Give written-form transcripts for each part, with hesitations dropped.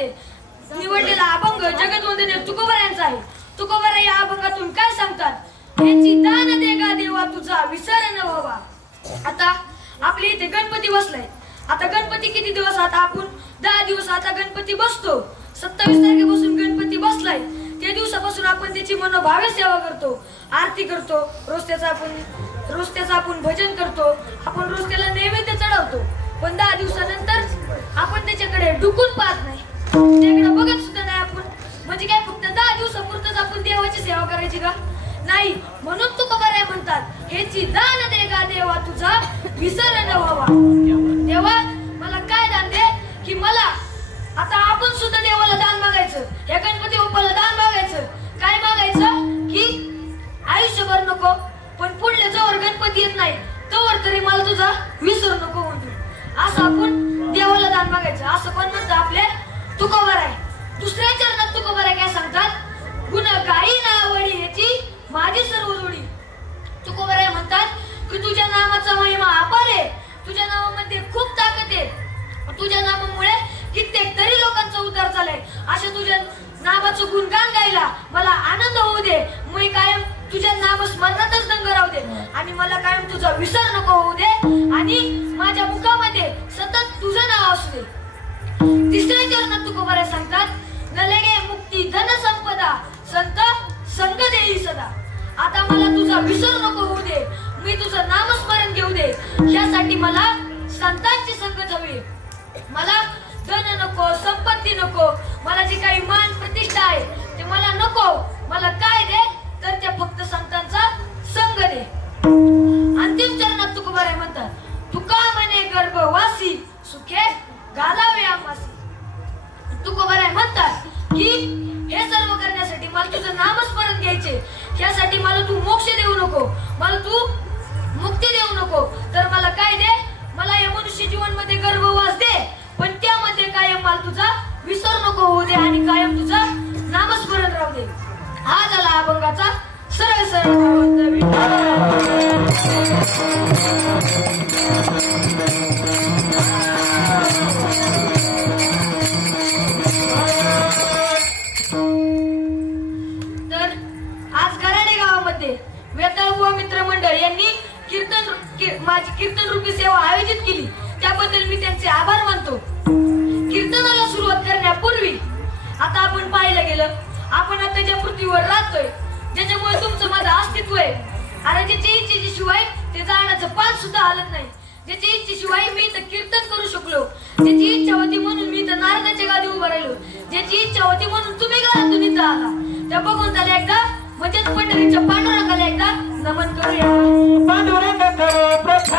गावामध्ये निवडलेला अभंग जगद्वंदनीय तुकोबरायांचा आहे. तुकोबरा या अभंगातून काय सांगतात? याची दान दे गा देवा तुझा विसर न व्हावा. आता आपल्या इथे गणपती बसलाय. आता गणपती किती दिवस? आता आपण 10 दिवस आता गणपती बसतो. 27 तारखेपासून गणपती बसलाय. त्या दिवसापासून आपण त्याची मनोभावे सेवा करतो, आरती करतो, रोज त्याचा आपण भजन करतो, आपण रोज त्याला नैवेद्य चढवतो. पण 10 दिवसानंतर आपण त्याच्याकडे डुकून पाहत नाही, त्याकडे बघत सुद्धा नाही आपण. म्हणजे काय फक्त 10 दिवसापुरतच आपण देवाची सेवा करायची का? नाही. म्हणून तुकोबराय म्हणतात, हेची दान दे गा देवा तुझा विसर न व्हावा. देवा मला काय दान दे की मला आता आपण सुद्धा देवाला दान मागायचं, या गणपती बाप्पाला दान मागायचं. काय मागायचं की आयुष्यभर नको, पण पुढले जवळ गणपती येत नाही तोवर तरी मला तुझा विसरू नको म्हणतो. असं आपण देवाला दान मागायचं. असं पण म्हणतं आपले तुकोबराय. दुसऱ्या चरणात तुकोबराय काय सांगतात? गुण गाई ना आवडी ह्याची माझी सर्व जोडी. तुकोबराय म्हणतात की तुझ्या नामाचा महिमा अपार आहे, तुझ्या नामामध्ये खूप ताकद आहे, तुझ्या नामामुळे कित्येक तरी लोकांचा उद्धार झालाय. अशा तुझ्या नामाचं गुणगान गायला मला आनंद होऊ दे. मी कायम तुझ्या नामस्मरणातच दंग राहू दे आणि मला कायम तुझा विसर नको होऊ दे आणि माझ्या मुखामध्ये सतत तुझं नाव असू दे. तिसऱ्या चरणात तुकोबराय सांगतात, न लगे मुक्ती धन संपदा संत संग देई सदा. आता मला तुझा विसर नको होऊ दे, मी तुझं नामस्मरण घेऊ दे. यासाठी मला संतांची संगत हवी. मला धन नको, संपत्ती नको, मला जी काही मान प्रतिष्ठा आहे ते मला नको. मला काय दे तर ते फक्त संतांचा संग दे. अंतिम चरणात तुकोबराय म्हणतात, तुका म्हणे गर्भवासी सुखे घालावे आम्हासी. तुकोबराय म्हणतात की हे सर्व करण्यासाठी मला तुझं नामस्मरण घ्यायचे. यासाठी मला तू मोक्ष देऊ नको, मला तू मुक्ती देऊ नको, तर मला काय दे? मला या मनुष्य जीवन मध्ये गर्भवास दे, पण त्यामध्ये कायम मला तुझा विसर नको होऊ दे आणि कायम तुझा नामस्मरण राहू दे. हा झाला अभंगाचा सरळ सरळ तर आज गराडे गावामध्ये वेताळ मित्र मंडळ यांनी माझी कीर्तन रूपी सेवा आयोजित केली. त्याबद्दल मी त्यांचे आभार मानतो. कीर्तनाला सुरुवात करण्यापूर्वी आता आपण पाहायला गेलं, आपण आता ज्या पृथ्वीवर राहतोय, ज्याच्यामुळे तुमचं माझं अस्तित्व आहे, आणि ज्याच्या इच्छेशिवाय ते झाडाचं पान सुद्धा हलत नाही, ज्याच्या इच्छेशिवाय मी इथं कीर्तन करू शकलो, ज्याची इच्छा होती म्हणून मी इथं नारदाच्या गादी उभं राहिलो, ज्याची इच्छा होती म्हणून तुम्ही घरातून इथं आला, त्या भगवंताला एकदा म्हणजेच पंढरीच्या पांडुरंगाला एकदा नमन करूया. पांडुरंग करो प्रथम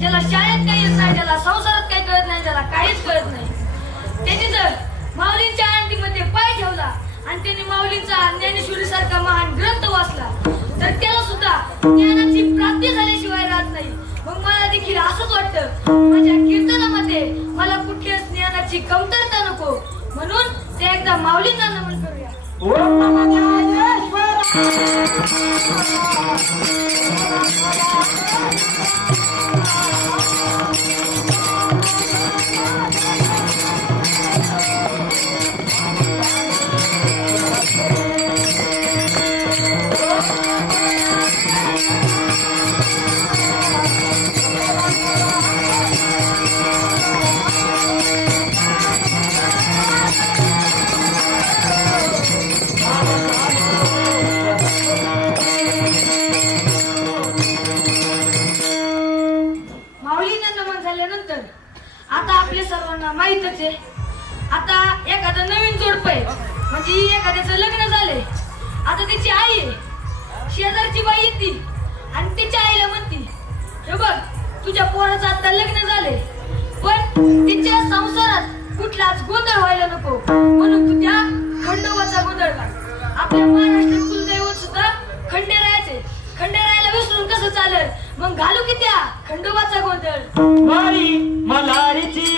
ज्याला शाळेत काही येत नाही, ज्याला संसारात काही कळत नाही, ज्याला काहीच कळत नाही, त्यांनी जर माऊलींच्या आरतीमध्ये पाय ठेवला आणि त्यांनी माऊलींचा ज्ञानेश्वरी सारखा महान ग्रंथ वाचला तर त्याला सुद्धा ज्ञानाची प्राप्ती झाल्याशिवाय राहत नाही. मग मला देखील असंच वाटतं, माझ्या कीर्तनामध्ये मला कुठल्याच ज्ञानाची कमतरता नको, म्हणून ते एकदा माऊलींना नमन करूया. आता एखादं नवीन जोडप आहे म्हणजे एखाद्याचं लग्न झालंय, आता तिची आई आहे, शेजारची बाई येते आणि तिच्या आईला म्हणते, हे बघ तुझ्या पोराचं आता लग्न झालंय पण तिच्या संसारात कुठलाच गोंधळ व्हायला नको म्हणून तू त्या खंडोबाचा गोंधळ काढ. आपल्या महाराष्ट्रात कुलदैवत सुद्धा खंडेरायाचे, खंडेरायाला विसरून कसं चालेल, मग घालू की त्या खंडोबाचा गोंधळ. वारी मल्हारीची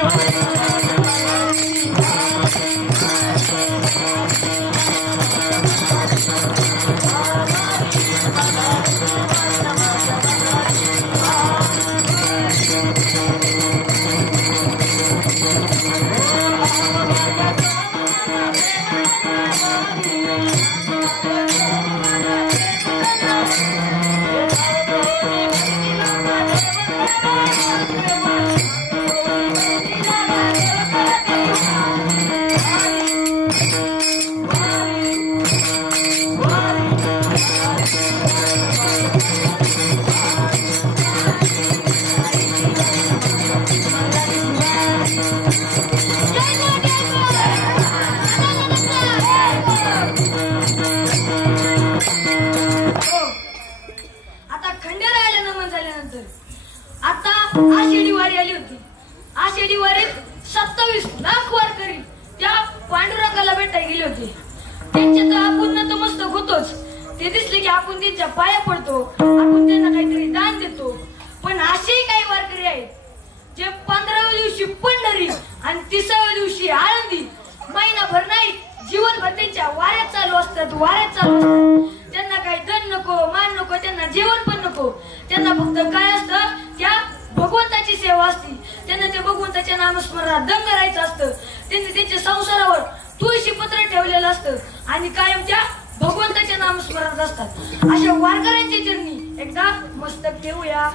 आषाढी वारी आली होती. आषाढी वारीत 27 लाख वारकरी त्या पांडुरंगाला भेटायला गेले होते. त्यांच्या तर आपण नतमस्तक होतोच, ते दिसले की आपण त्यांच्या पाया पडतो, आपण त्यांना काहीतरी दान देतो. पण असेही काही वारकरी आहेत जे 15व्या दिवशी पंढरी आणि 30व्या दिवशी आळंदी, महिनाभर नाही जीवनभर त्यांच्या वाऱ्यात चालू असतात, वाऱ्यात चालू असतात. त्यांना काही धन नको, मान नको, त्यांना जेवण पण नको. त्यांना फक्त काय असतं, त्या भगवंताची सेवा असते. त्यांना त्या भगवंताच्या नामस्मरणात दंग करायचं असतं. त्यांनी त्यांच्या संसारावर तुळशी पत्र ठेवलेलं असतं आणि कायम त्या भगवंताच्या नामस्मरणात असतात. अशा वारकऱ्यांच्या चरणी एकदा मस्तक ठेवूया.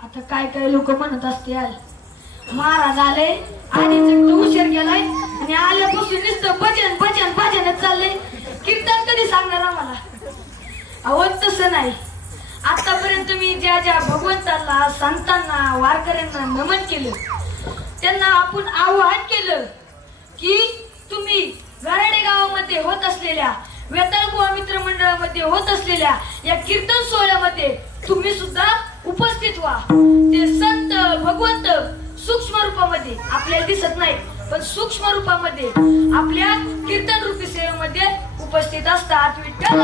आता काय काय लोक म्हणत असते, महाराज आले आधीच उशीर गेलाय आणि आल्यापासून नुसतं भजन भजन भजनच चाललंय, कीर्तन कधी सांगणार आम्हाला. अहो तसं नाही. आतापर्यंत मी ज्या ज्या भगवंतांना, संतांना, वारकऱ्यांना नमन केलं, त्यांना आपण आवाहन केलं की तुम्ही गराडे गावामध्ये होत असलेल्या, वेताळबुवा मित्र मंडळामध्ये होत असलेल्या या कीर्तन सोहळ्यामध्ये तुम्ही सुद्धा उपस्थित व्हा. ते संत भगवंत सूक्ष्म रूपामध्ये आपल्याला दिसत नाही पण सूक्ष्म रूपामध्ये आपल्या कीर्तन रूपी सेवेमध्ये उपस्थित असतात. विठ्ठल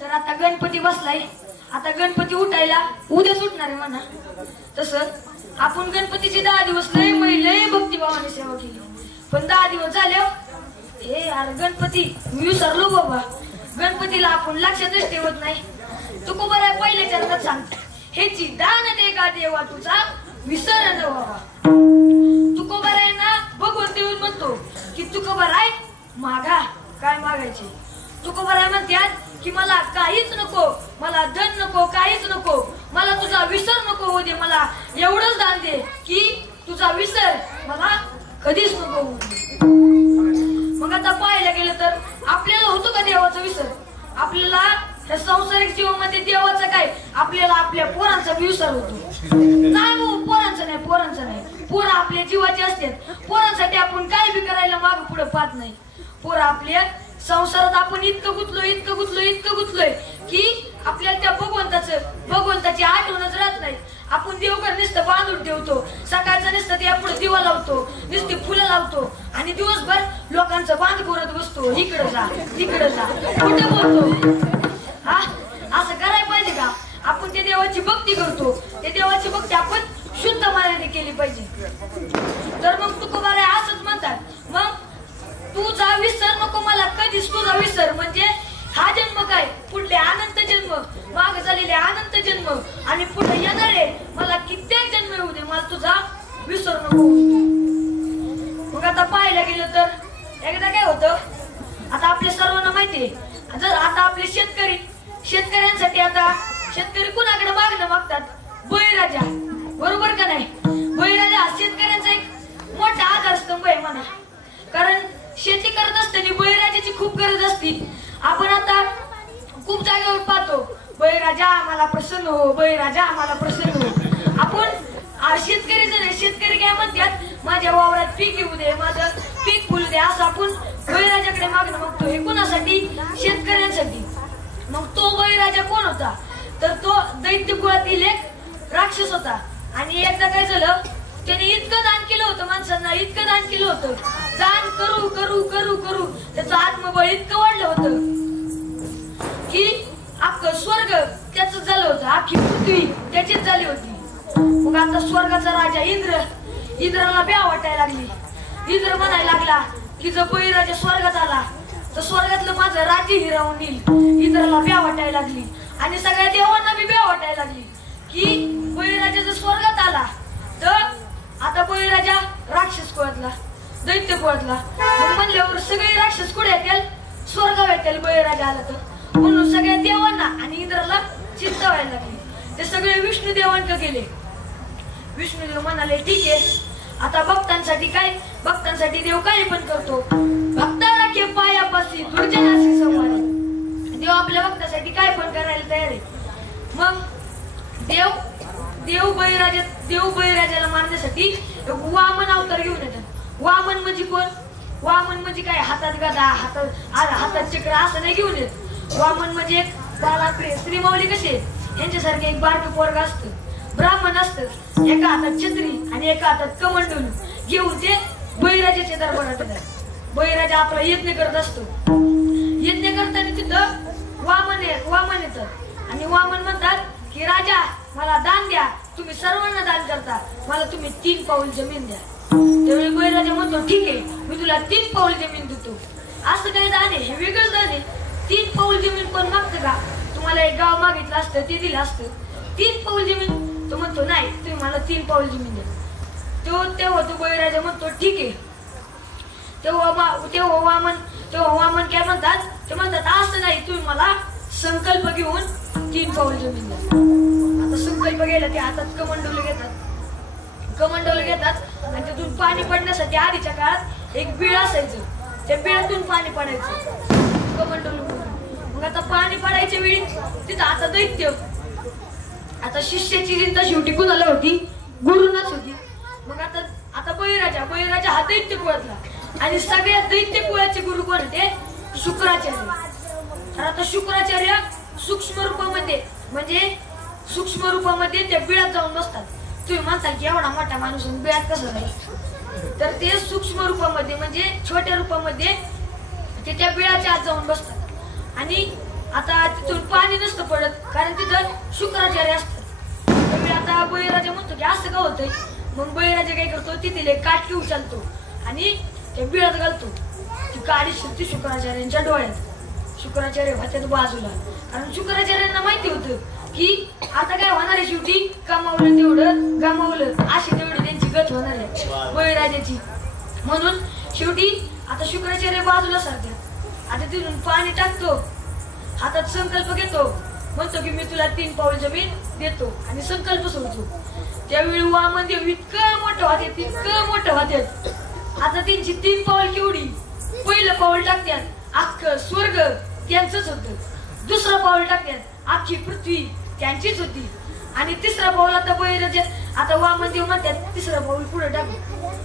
तर आता गणपती बसलाय, आता गणपती उठायला उद्याच उठणार आहे म्हणा. तसं आपण गणपतीची 10 दिवस लय भक्तिभावाने सेवा केली, पण 10 दिवस झाले हे यार गणपती मी विसरलो बाबा. गणपतीला आपण लक्षातच ठेवत नाही. तुकोबा राय पहिल्या चरणात सांगतो, हेची दान दे का देवा तुझा विसर न व्हावा. तुकोबा रायना भगवंत येऊन म्हणतो की तुकोबा राय मागा, काय मागायचे. तुकोबा राय म्हणतात की मला काहीच नको, मला धन नको, काहीच नको, मला तुझा विसर नको होऊ दे, मला एवढंच दान दे की तुझा विसर मला कधीच नको होऊ दे. मग आता पाहायला गेलं तर आपल्याला होतो का देवाचा विसर? आपल्याला या संसारिक जीवनामध्ये देवाचा काय, आपल्याला आपल्या पोरांचा विसर होतो. नाही भाऊ, पोरांचा नाही, पोरांचा नाही. पोरं आपल्या जीवाचे असतात. पोरांसाठी आपण काय बी करायला माग पुढे पाहत नाही. पोरं आपल्या संसारात आपण इतकं गुंतलोय की आपल्याला त्या भगवंताची आठवणच राहत नाही. आपण देवघर नुसतं बांधून ठेवतो, सकाळचं नुसतं त्या पुढे दिवा लावतो, नुसती फुलं लावतो आणि दिवसभर लोकांचं बांध करत बसतो. इकडं जा तिकडं जा, कुठे बोलतो. हा असं करायला पाहिजे का? आपण त्या देवाची भक्ती करतो, त्या देवाची भक्ती आपण शुद्ध मनाने केली पाहिजे. तर मग तुकोबा राय असंच म्हणतात, मग तुझा विसर नको मला कधीच, तुझा विसर म्हणजे हा जन्म काय, पुढले अनंत जन्म माग झालेले अनंत जन्म आणि पुढे येणारे मला कित्येक जन्म येऊ दे, मला तुझा विसर नको. मग आता पाहायला गेलं तर एकदा काय होतं, आता आपल्या सर्वांना माहितीये, जर आता आपले शेतकऱ्यांसाठी आता शेतकरी कुणाकडे मागणं मागतात, बळीराजा, बरोबर का नाही? बळीराजा हा शेतकऱ्यांचा एक मोठा आधारस्तंभ आहे म्हणा. कारण शेती करत असताना बळीराजाची खूप गरज असते. आपण आता खूप जागेवर पाहतो, बळीराजा आम्हाला प्रसन्न हो, बळीराजा आम्हाला प्रसन्न हो. आपण शेतकरी जण आहे, शेतकरी काय म्हणतात, माझ्या वावरात पीक येऊ दे, माझं पीक फुलू दे, असं आपण बळीराजाकडे मागणं मागतो. हे कुणासाठी? शेतकऱ्यांसाठी. मग तो बळीराजा कोण होता? तर तो दैत्य कुळातील एक राक्षस होता. आणि एकदा काय झालं, त्याने इतकं दान केलं होतं माणसांना, इतकं दान केलं होतं, दान करू करू करू करू त्याचं आत्मबळ इतकं वाढलं होतं की अख्खं स्वर्ग त्याच झालं होतं, अख्खी पृथ्वी त्याचीच झाली होती. मग आता स्वर्गाचा राजा इंद्राला ब्या वाटायला लागली. इंद्र म्हणायला लागला की जर बळीराजा स्वर्गात आला तर स्वर्गातलं माझं राज्य हिरावून येईल. इंद्राला ब्या वाटायला लागली आणि सगळ्या देवांना बी ब्या वाटायला लागली की बळीराजा जर स्वर्गात आला तर आता बळीराजा राक्षस कुळातला, दैत्य कुळातला. मग म्हणल्यावर सगळे राक्षस कुठे येतील? स्वर्गावर येतील बळीराजा आला तर. म्हणून सगळ्या देवांना आणि इंद्राला चिंता व्हायला लागली. ते सगळे विष्णू देवांकडे गेले. विष्णुदेव म्हणाले ठीक आहे, आता भक्तांसाठी देव काही पण करतो. भक्ताला के पायापाशी दुर्जनाशी संवाद. देव आपल्या भक्तासाठी काय पण करायला तयार आहे. मग देव बळीराजाला मारण्यासाठी वामन अवतार घेऊन येतात. वामन म्हणजे कोण? वामन म्हणजे काय? हातात गदा, हातात चक्र असं नाही घेऊन येत. वामन म्हणजे एक बालाप्रिय श्रीमावली कसे यांच्यासारखे एक बारकं पोरगा असतं, ब्राह्मण असतं, एका हातात छत्री आणि एका हातात कमंडलू घेऊन ते बळीराजाच्या दरबारात येतात. बळीराजा आपला यज्ञ करत असतो. यज्ञ करताना तिथं वामन येतं आणि वामन म्हणतात की राजा मला दान द्या, तुम्ही सर्वांना दान करता, मला तुम्ही 3 पाऊल जमीन द्या. त्यावेळी बळीराजा म्हणतो ठीक आहे, मी तुला 3 पाऊल जमीन देतो. असं काही दान आहे? हे वेगळं दान आहे. 3 पाऊल जमीन कोण मागतं का? तुम्हाला एक गाव मागितलं असतं ते दिलं असतं. 3 पाऊल जमीन? तो म्हणतो नाही, तुम्ही मला 3 पाऊल जमीन द्या. तेव्हा तो बळीराजा म्हणतो ठीक आहे. तेव्हा वामन काय म्हणतात? ते म्हणतात असं नाही, तुम्ही मला संकल्प घेऊन 3 पाऊल जमीन द्या. आता संकल्प गेला, ते हातात कमंडोल घेतात आणि त्यातून पाणी पडण्यासाठी आधीच्या काळात एक बिळ असायचं, त्या बिळातून पाणी पडायचं कमंडोल. मग आता पाणी पडायच्या वेळी तिथं आता दैत्य, आता शिष्याची चिंता शेवटी कुणाला होती? गुरुनाच होती. मग आता बळीराजा हा दैत्य कुळातला आणि सगळ्या दैत्य कुळाचे गुरु कोण होते? शुक्राचार्य. तर आता शुक्राचार्य सूक्ष्म रूपामध्ये त्या बिळात जाऊन बसतात. तुम्ही म्हणता की एवढा मोठा माणूस बिळात कसं नाही? तर ते सूक्ष्म रूपामध्ये म्हणजे छोट्या रूपामध्ये ते त्या बिळाच्या आत जाऊन बसतात. आणि आता तिथून पाणी नसतं पडत, कारण तिथं शुक्राचार्य असतात. त्यावेळी आता बळीराजा म्हणतो की असं का होतंय? मग बळीराजा काय करतो, तिथे काठी उचलतो आणि त्या बिळात घालतो. ती काठी शिरते शुक्राचार्यांच्या डोळ्यात. शुक्राचार्य होत्यात बाजूला, कारण शुक्राचार्यांना माहिती होतं की आता काय होणार आहे, शेवटी कमावलं तेवढं गमावलं, अशी तेवढी त्यांची गत होणार आहे बळीराजाची. म्हणून शेवटी आता शुक्राचार्य बाजूला सरतात. आता तिथून पाणी टाकतो, हातात संकल्प घेतो, म्हणतो की मी तुला 3 पाऊल जमीन देतो आणि संकल्प सोडतो. त्यावेळी वामनदेव इतकं मोठं होते. आता त्यांची 3 पाऊल केवढी? पहिलं पाऊल टाकतात, अख्खं स्वर्ग त्यांचंच होतं. दुसरं पाऊल टाकतात, अख्खी पृथ्वी त्यांचीच होती. आणि तिसरा पाऊल आता बळीराजा, आता वामनदेव म्हणतात 3रं पाऊल पुढे टाकू.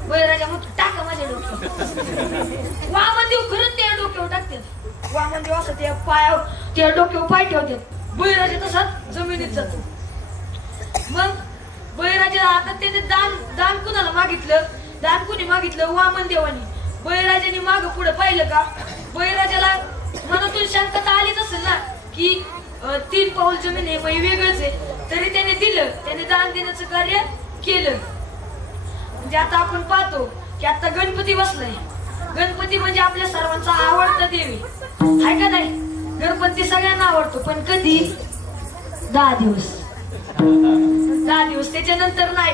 बळीराजा म्हणतो टाका माझ्या डोक्यावर. वामनदेव खरंच त्या डोक्यावर टाकतात. वामनदेव असं त्या डोक्यावर पाय ठेवतात. बळीराजा तसाच जमिनीत जातो. मग बळीराजा आता त्याने दान कुणाला मागितलं? दान कुणी मागितलं? वामनदेवानी. बळीराजाने माग पुढे पाहिलं का? बळीराजाला मनातून शांतता आलीच असेल ना की 3 पाऊल जमीन हे वेगळंच आहे, तरी त्याने दिलं, त्याने दान देण्याचं कार्य केलं. म्हणजे आता आपण पाहतो की आता गणपती बसलाय. गणपती म्हणजे आपल्या सर्वांचा आवडता देव आहे का नाही? गणपती सगळ्यांना आवडतो, पण कधी 10 दिवस त्याच्यानंतर नाही,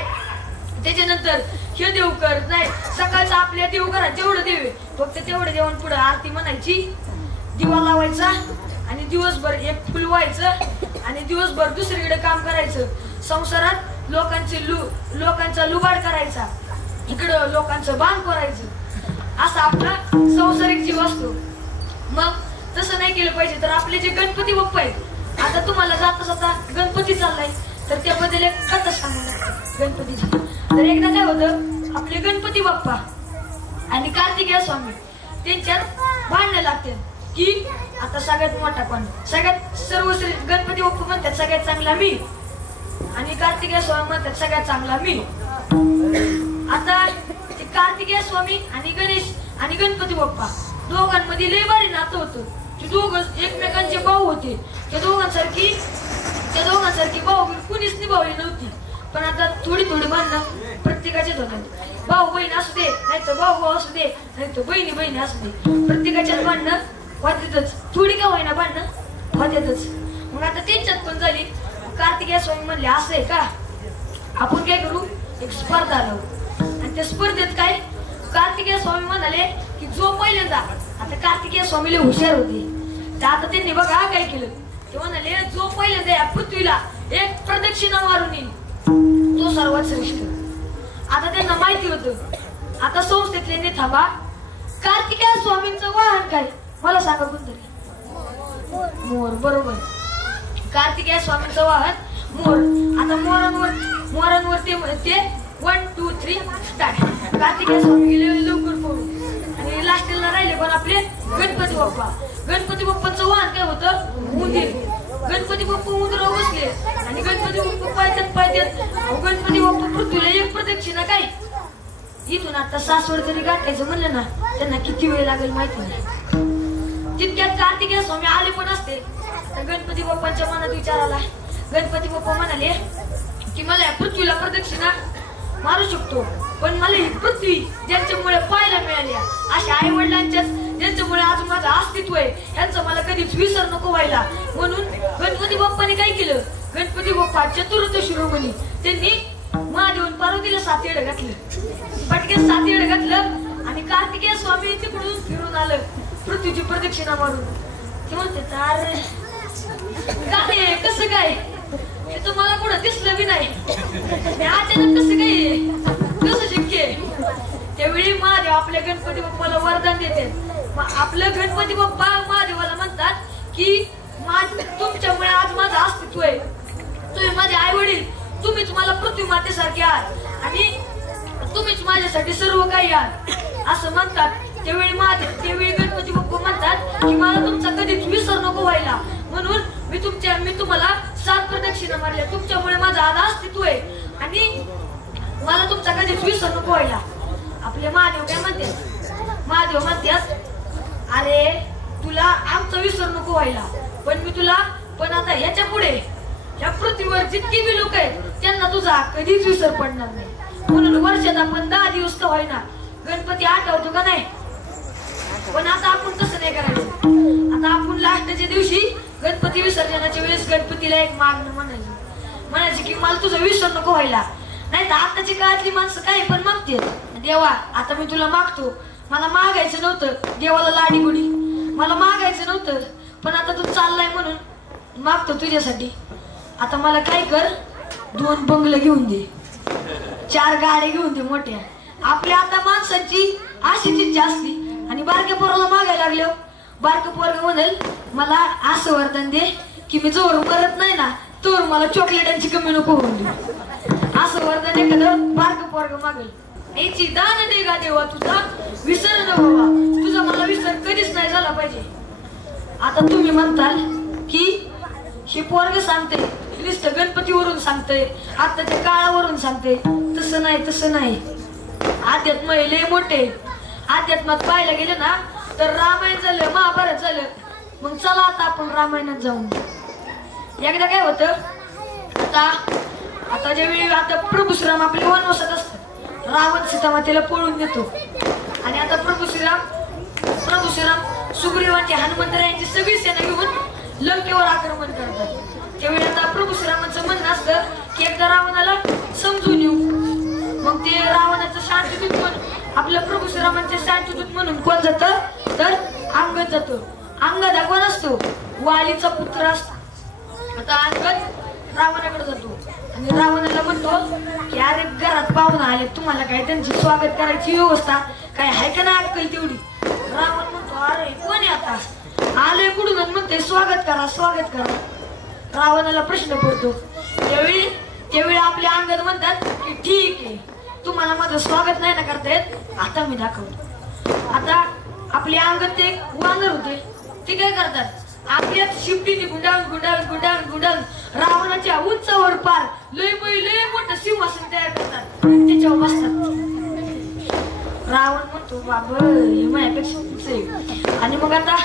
त्याच्यानंतर हे देव कर नाही. सकाळचं आपल्या देवघरात जेवढं देव आहे फक्त तेवढं देवान पुढे आरती म्हणायची, दिवा लावायचा आणि दिवसभर एक फुल व्हायचं आणि दिवसभर दुसरीकडे काम करायचं. संसारात लोकांचा लुबाड करायचा, इकडं लोकांचं बाण करायचं, असा आपला संसारिक जीव असतो. मग तसं नाही केलं पाहिजे. तर आपले जे गणपती बाप्पा आहेत, आता तुम्हाला जाता गणपती चाललाय तर त्याबद्दल एक कथा सांगू गणपतीची. तर एकदा काय होतं, आपले गणपती बाप्पा आणि कार्तिकेय स्वामी त्यांच्यात भांडणं लागते की आता सगळ्यात मोठा कोण, सगळ्यात सर्वश्री गणपती बाप्पा म्हणतात सगळ्यात चांगला मी आणि कार्तिकेय स्वामी म्हणतात सगळ्यात चांगला मी. आता ते कार्तिकेय स्वामी आणि गणेश आणि गणपती बाप्पा दोघांमध्ये लय भारी नातं होतं. ते दोघं एकमेकांचे भाऊ होते. त्या दोघांसारखी भाऊ कुणीच निभावली नव्हती. पण आता थोडी भांडणं प्रत्येकाचेच होतात. भाऊ बहीण असू दे नाही तर भाऊ असू दे नाही तर बहिणी असू दे, प्रत्येकाच्याच भांडणं होत्यातच. थोडी का होईना भांडणं होत्यातच. मग आता त्यांच्यात पण झाली. कार्तिकेय स्वामी म्हणले असं आहे का, आपण काय करू, एक स्पर्धा लावू. आणि त्या स्पर्धेत काय कार्तिकेय स्वामी म्हणाले की जो पहिल्यांदा, आता कार्तिकेय स्वामीले हुशार होते तर आता त्यांनी बघा काय केलं, ते म्हणाले जो पहिल्यांदा या पृथ्वीला एक प्रदक्षिणा मारून येईल तो सर्वात श्रेष्ठ. आता त्यांना माहिती होतं. आता संस्थेतले थांबा, कार्तिकेय स्वामींचं वाहन काय मला सांगा कोणतरी. मोर, बरोबर. कार्तिकेय स्वामींचं वाहन मोर. आता मोरांवर ते 1 2 3 स्टार्ट. कार्तिकेय स्वामी गेले लवकर पळून आणि लास्टला राहिले पण आपले गणपती बाप्पा. गणपती बाप्पांचं वाहन काय होतं, उंदीर. गणपती बाप्पा उंदरावर बसले आणि गणपती बाप्पा पायत्यात. गणपती बाप्पा पृथ्वीला एक प्रदक्षिणा काय, इथून आता सासवड जरी गाठायचं म्हणलं ना त्यांना किती वेळ लागेल माहिती नाही. तितक्यात कार्तिकेय स्वामी आले पण असते. गणपती बाप्पांच्या मनात विचार आला. गणपती बाप्पा म्हणाले की मला या पृथ्वीला प्रदक्षिणा मारू शकतो, पण मला ही पृथ्वी ज्यांच्यामुळे पाहायला मिळाली, अशा आई वडिलांच्याच ज्यांच्यामुळे आज माझं अस्तित्व आहे, यांचं मला कधीच विसर नको व्हायला. म्हणून गणपती बाप्पाने काय केलं, गणपती बाप्पा चतुर्थ शिरोमणी त्यांनी महादेवन पार्वतीला 7 येडं घातलं. पटक्यात 7 येडं घातलं आणि कार्तिकेय स्वामी तिकडून फिरून आलं पृथ्वीची प्रदक्षिणा मारून. ते म्हणते काय कसं काय, हे तर मला कुठं दिसलं बी नाही, अचानक कसं काय, कसं शक्य आहे. त्यावेळी महादेव आपल्या गणपती बाप्पाला वरदान देते. आपलं गणपती बाप्पा महादेवाला म्हणतात की तुमच्यामुळे आज माझं अस्तित्व आहे, तुम्ही माझे आई वडील, तुम्हीच मला पृथ्वी मातेसारखे आहात आणि तुम्हीच माझ्यासाठी सर्व काही आहात असं म्हणतात. त्यावेळी गणपती बाप्पा म्हणतात की मला तुमचा कधीच विसर नको व्हायला, म्हणून मी तुम्हाला 7 प्रदक्षिणा मारल्या, तुमच्यामुळे माझं आज अस्तित्व आहे आणि मला तुमचा कधीच विसर नको व्हायला. आपले महादेव काय म्हणतात, महादेव म्हणतात अरे तुला आमचा विसर नको व्हायला, पण आता ह्याच्या पुढे ह्या पृथ्वीवर जितकी बी लोक आहेत त्यांना तुझा कधीच विसर पडणार नाही. म्हणून वर्षात आपण 10 दिवस का होईना गणपती आठवतो का नाही, पण आता आपण तसं नाही करायचं. आता आपण लास्टच्या दिवशी गणपती विसर्जनाच्या वेळेस गणपतीला एक मागणं म्हणायची की मला तुझा विसर नको व्हायला. नाही तर आताची काळातली माणसं काही पण मागते, देवा आता मी तुला मागतो, मला मागायचं नव्हतं, देवाला लाडी गुडी मला मागायचं नव्हतं, पण आता तू चाललाय म्हणून मागतो तुझ्यासाठी. आता मला काय कर, 2 बंगलं घेऊन दे, 4 गाड्या घेऊन दे मोठ्या. आपल्या आता माणसाची अशीच इच्छा असली आणि बारक्या पोराला मागायला लागलो, बारकं पोरग म्हणेल मला असं वरदान दे की मी जोर मरत नाही ना तोर मला चॉकलेटांची कमी नको होऊन दे, असं वरदान एखादं बारकं पोरग मागेल. याची दान दे गा देवा तुझा विसर न बाबा, तुझा मला विसर कधीच नाही झाला पाहिजे. आता तुम्ही म्हणताल की हे पोरग सांगते नुसतं गणपतीवरून सांगतंय, आताच्या काळावरून सांगते. तसं नाही. अध्यात्म लय मोठे. अध्यात्मात पाहायला गेलं ना तर रामायण झालं, महाभारत झालं. मग चला आता आपण रामायणात जाऊन. एकदा काय होतं, आता ज्यावेळी आता प्रभू श्रीराम आपले वनवासात असतात, रावण सीतामातेला पळून देतो आणि आता प्रभू श्रीराम सुग्रीवांची हनुमंत यांची सगळी सेना घेऊन लंकेवर आक्रमण करतात. त्यावेळी आता प्रभू श्रीरामांचं म्हणणं असतं की एकदा रावणाला समजून येऊ. मग ते रावणाचं शांतदूत म्हणून आपल्या प्रभू श्रीरामांचे शांतदूत म्हणून कोण जातं तर अंगद जातो. अंगद हा कोण असतो वालीचा पुत्र असतो. आता अंगद रावणाकडे जातो आणि रावणाला म्हणतो की अरे घरात पाहुणे आले तुम्हाला काय त्यांची स्वागत करायची व्यवस्था काय आहे का नाही अक्कल तेवढी. रावण म्हणतो अरे कोण आहे आता आले कुठून म्हणते स्वागत करा स्वागत करा. रावणाला प्रश्न पडतो. त्यावेळी आपले अंगद म्हणतात की ठीक आहे तुम्हाला माझं स्वागत नाही ना करता येत आता मी दाखवतो. आता आपले अंगद ते वानर होते ते काय करतात आपल्याच शिफ्टीने गुंडाळून रावणाच्या उंचावर पार लय मोठं सिंहासन तयार करतात त्याच्यावर बसतात. रावण म्हणतो बाबा हे माझ्यापेक्षा. आणि मग आता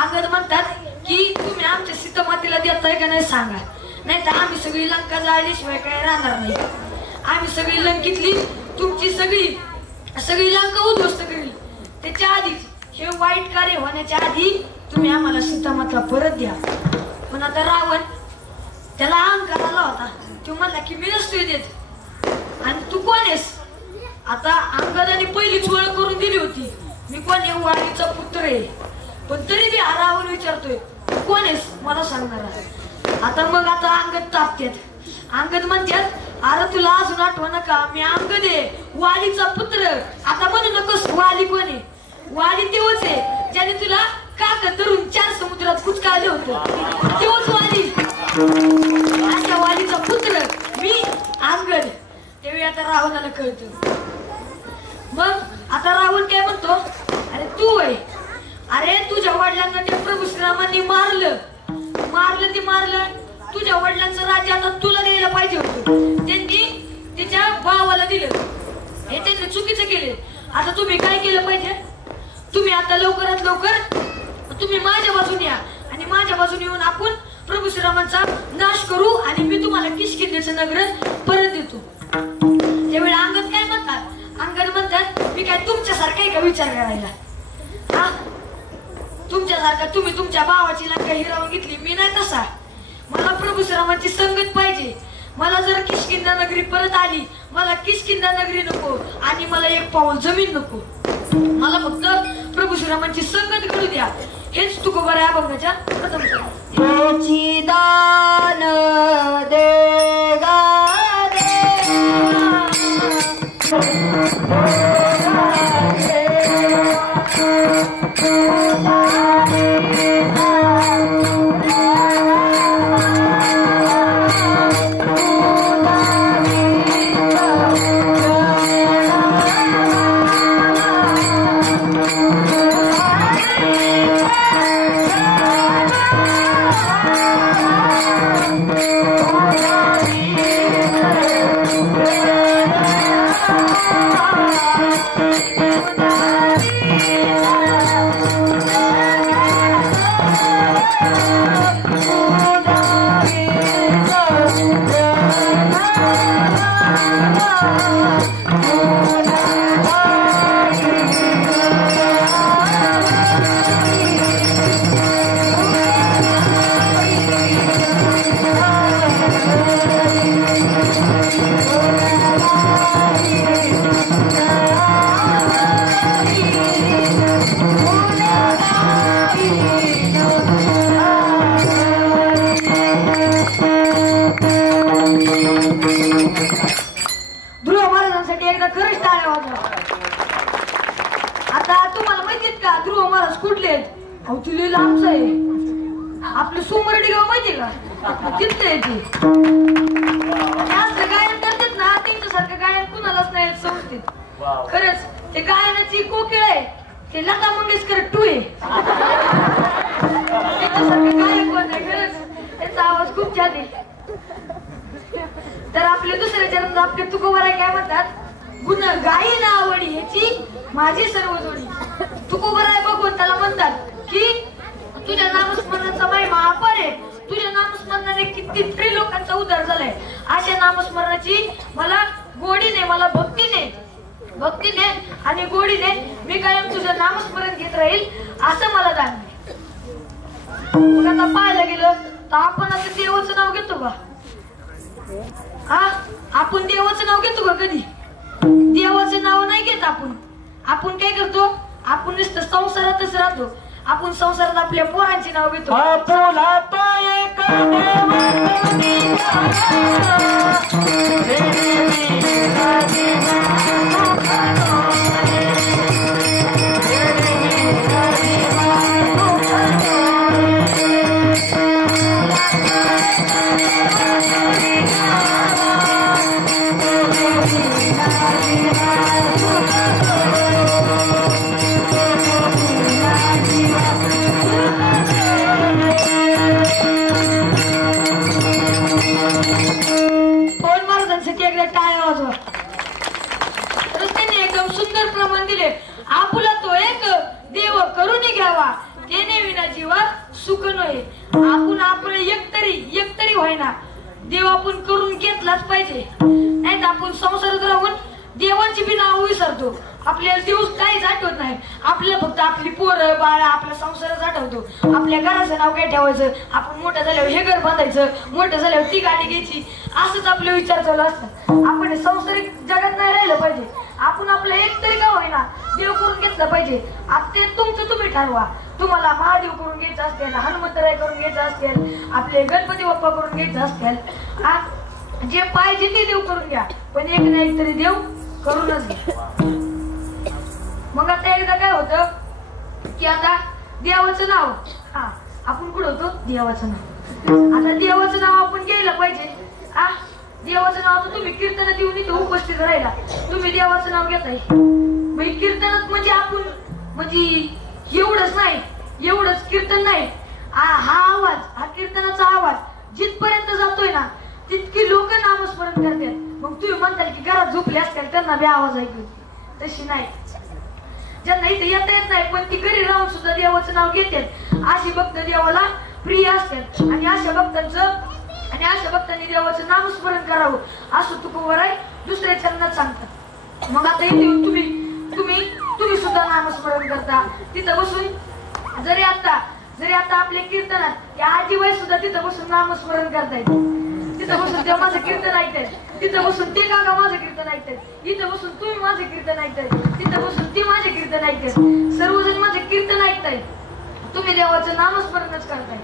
अंगद म्हणतात की तुम्ही आमच्या सीतामातेला देताय का नाही सांगा नाही तर आम्ही सगळी लंका जाळल्याशिवाय काय राहणार नाही. आम्ही सगळी लंकेतली तुमची सगळी लंका उद्ध्वस्त करेल. त्याच्या आधी हे वाईट कार्य होण्याच्या आधी तुम्ही आम्हाला सीतामाता परत द्या. पण आता रावण त्याला अहंकार आला होता. तो म्हणला की मी नसतोय देत आणि तू कोण आहेस. आता अंगदाने पहिलीच ओळख करून दिली होती मी कोण आहे वालीचा पुत्र आहे. पण तरी बी रावण विचारतोय कोण आहेस मला सांगणार. आता मग आता अंगद तापतात. अंगद म्हणतात अरे तुला अजून आठवण का मी अंगद आहे वालीचा पुत्र. आता म्हणू नकोस वाली कोण आहे. वाली तेवच आहे ज्याने तुला काकत धरून 4 समुद्रात कुचकाळले होतं तेवच वाली. अशा वालीचा पुत्र मी अंगद. त्यावेळी आता रावणाला कळतं. मग आता रावण काय म्हणतो अरे तू आहे अरे तुझ्या वडिलांना त्या प्रभू श्रीरामांनी मारलं तुझ्या वडिलांचं राज्य आता तुला द्यायला पाहिजे होतं. त्यांनी त्याच्या भावाला दिलं हे त्यांनी चुकीचं केले. आता तुम्ही काय केलं पाहिजे तुम्ही आता लवकरात लवकर तुम्ही माझ्या बाजूने या आणि माझ्या बाजूने येऊन आपण प्रभू श्रीरामांचा नाश करू आणि मी तुम्हाला किष्किंधेचं नगर परत देतो. त्यावेळी अंगद काय म्हणतात अंगद म्हणतात मी काय तुमच्यासारखा आहे का विचार करायला. तुमच्यासारखा तुम्ही तुमच्या भावाची लंका हिरावून घेतली मी नाही तसा. मला प्रभू श्रीरामांची संगत पाहिजे. मला जर किष्किंधा नगरी परत आली मला किष्किंधा नगरी नको आणि मला एक पाऊल जमीन नको. मला फक्त प्रभू श्रीरामांची संगत करू द्या. हेच तुकोबा या अभंगाच्या प्रथम हेची दान देगा आपलं सोमरडी गाव माहितीये का तिथले जास्त गायन करतात ना त्यांच्यासारखं गायन कुणालाच नाही संस्थेत. खरंच ते गायनाची कोकिळ आहे ते लता मंगेशकर 2 आहे. त्याच्यासारखं गायक कोण आहे खरंच त्याचा आवाज खूप छान आहे. तर आपले दुसऱ्या चरणात आपले तुकोबाराय काय म्हणतात गुण गायी ना आवडी ह्याची माझी सर्व जोडी. तुकोबाराय भगवंताला म्हणतात की तुझ्या नामस्मरणाचा महिमा अपार आहे. तुझ्या नामस्मरणाने कितीतरी लोकांचा उद्धार झालाय. अशा नामस्मरणाची मला गोडीने मला भक्तीने आणि गोडीने मी कायम तुझं नामस्मरण घेत राहील असं मला जाणवलं. आता पाहायला गेलं तर आपण आता देवाचं नाव घेतो का? हा, आपण देवाचं नाव घेतो का कधी? देवाचं नाव नाही घेत आपण. आपण काय करतो? आपण नुसतं संसारातच राहतो. आपण संसारात आपल्या पोरांची नाव घेतो. आपुला पाय टाळ्या वाजवा. तर त्यांनी एकदम सुंदर प्रमाण दिले. आपुला तो एक देव करून घ्यावा, त्याने विना जीवा सुख नये. आपण आपलं एकतरी व्हायना देव आपण करून घेतलाच पाहिजे. नाही तर आपण संसारात राहून देवाची बी नाव विसरतो. आपल्याला दिवस काहीच आठवत नाही. आपल्याला फक्त आपली पोरं बाळा आपल्या संसारात आठवतो. आपल्या घराचं नाव काय ठेवायचं, आपण मोठं झाल्यावर हे घर बांधायचं, मोठं झाल्यावर ती गाडी घ्यायची, असंच आपले विचार चालू असतात. आपण संसारिक जगात नाही राहिलं पाहिजे. आपण आपलं एकतरी का होईना देव करून घेतलं पाहिजे. आता ते तुमचं तुम्ही ठरवा. तुम्हाला महादेव करून घ्यायचं असेल, हनुमंतराय करून घ्यायचं असेल, आपले गणपती बाप्पा करून घ्यायचं असेल, जे पाहिजे ते देव करून घ्या. पण एक ना एक तरी देव करूनच घ्या. मग आता एकदा काय होतं की आता देवाचं नाव, हा आपण कुठं होतो? देवाचं नाव. आता देवाचं नाव आपण घ्यायला पाहिजे. देवाचं नाव तर तुम्ही कीर्तनात येऊन इथे उपस्थित राहिला, तुम्ही देवाचं नाव घेताय. म्हणजे कीर्तनात म्हणजे आपण म्हणजे एवढंच नाही, एवढंच कीर्तन नाही. हा आवाज, हा कीर्तनाचा आवाज जिथपर्यंत जातोय ना तितकी लोक नामस्मरण करतात. मग तुम्ही म्हणताल की घरात झोपले असतील त्यांना बी आवाज ऐकू. तशी नाही. ज्यांना इथे येता येत नाही पण ती घरी राहून सुद्धा देवाचं नाव घेतात, अशी भक्त देवाला प्रिय असतात. आणि अशा भक्तांनी देवाचं नामस्मरण करावं असं तुकोबराय दुसऱ्या चरणात सांगतात. मग आता इथे तुम्ही सुद्धा नामस्मरण करता. तिथं बसून जरी आता आपल्या कीर्तनात या आजीबाई सुद्धा तिथं बसून नामस्मरण करतायत. तिथं बसून तेव्हा माझं कीर्तन ऐकतायत, तिथं बसून ते काका माझं कीर्तन ऐकतायत, इथं बसून तुम्ही माझं कीर्तन ऐकतायत, तिथं बसून ते माझे कीर्तन ऐकतायत. सर्वजण माझे कीर्तन ऐकतायत. तुम्ही देवाचं नामस्मरणच करताय.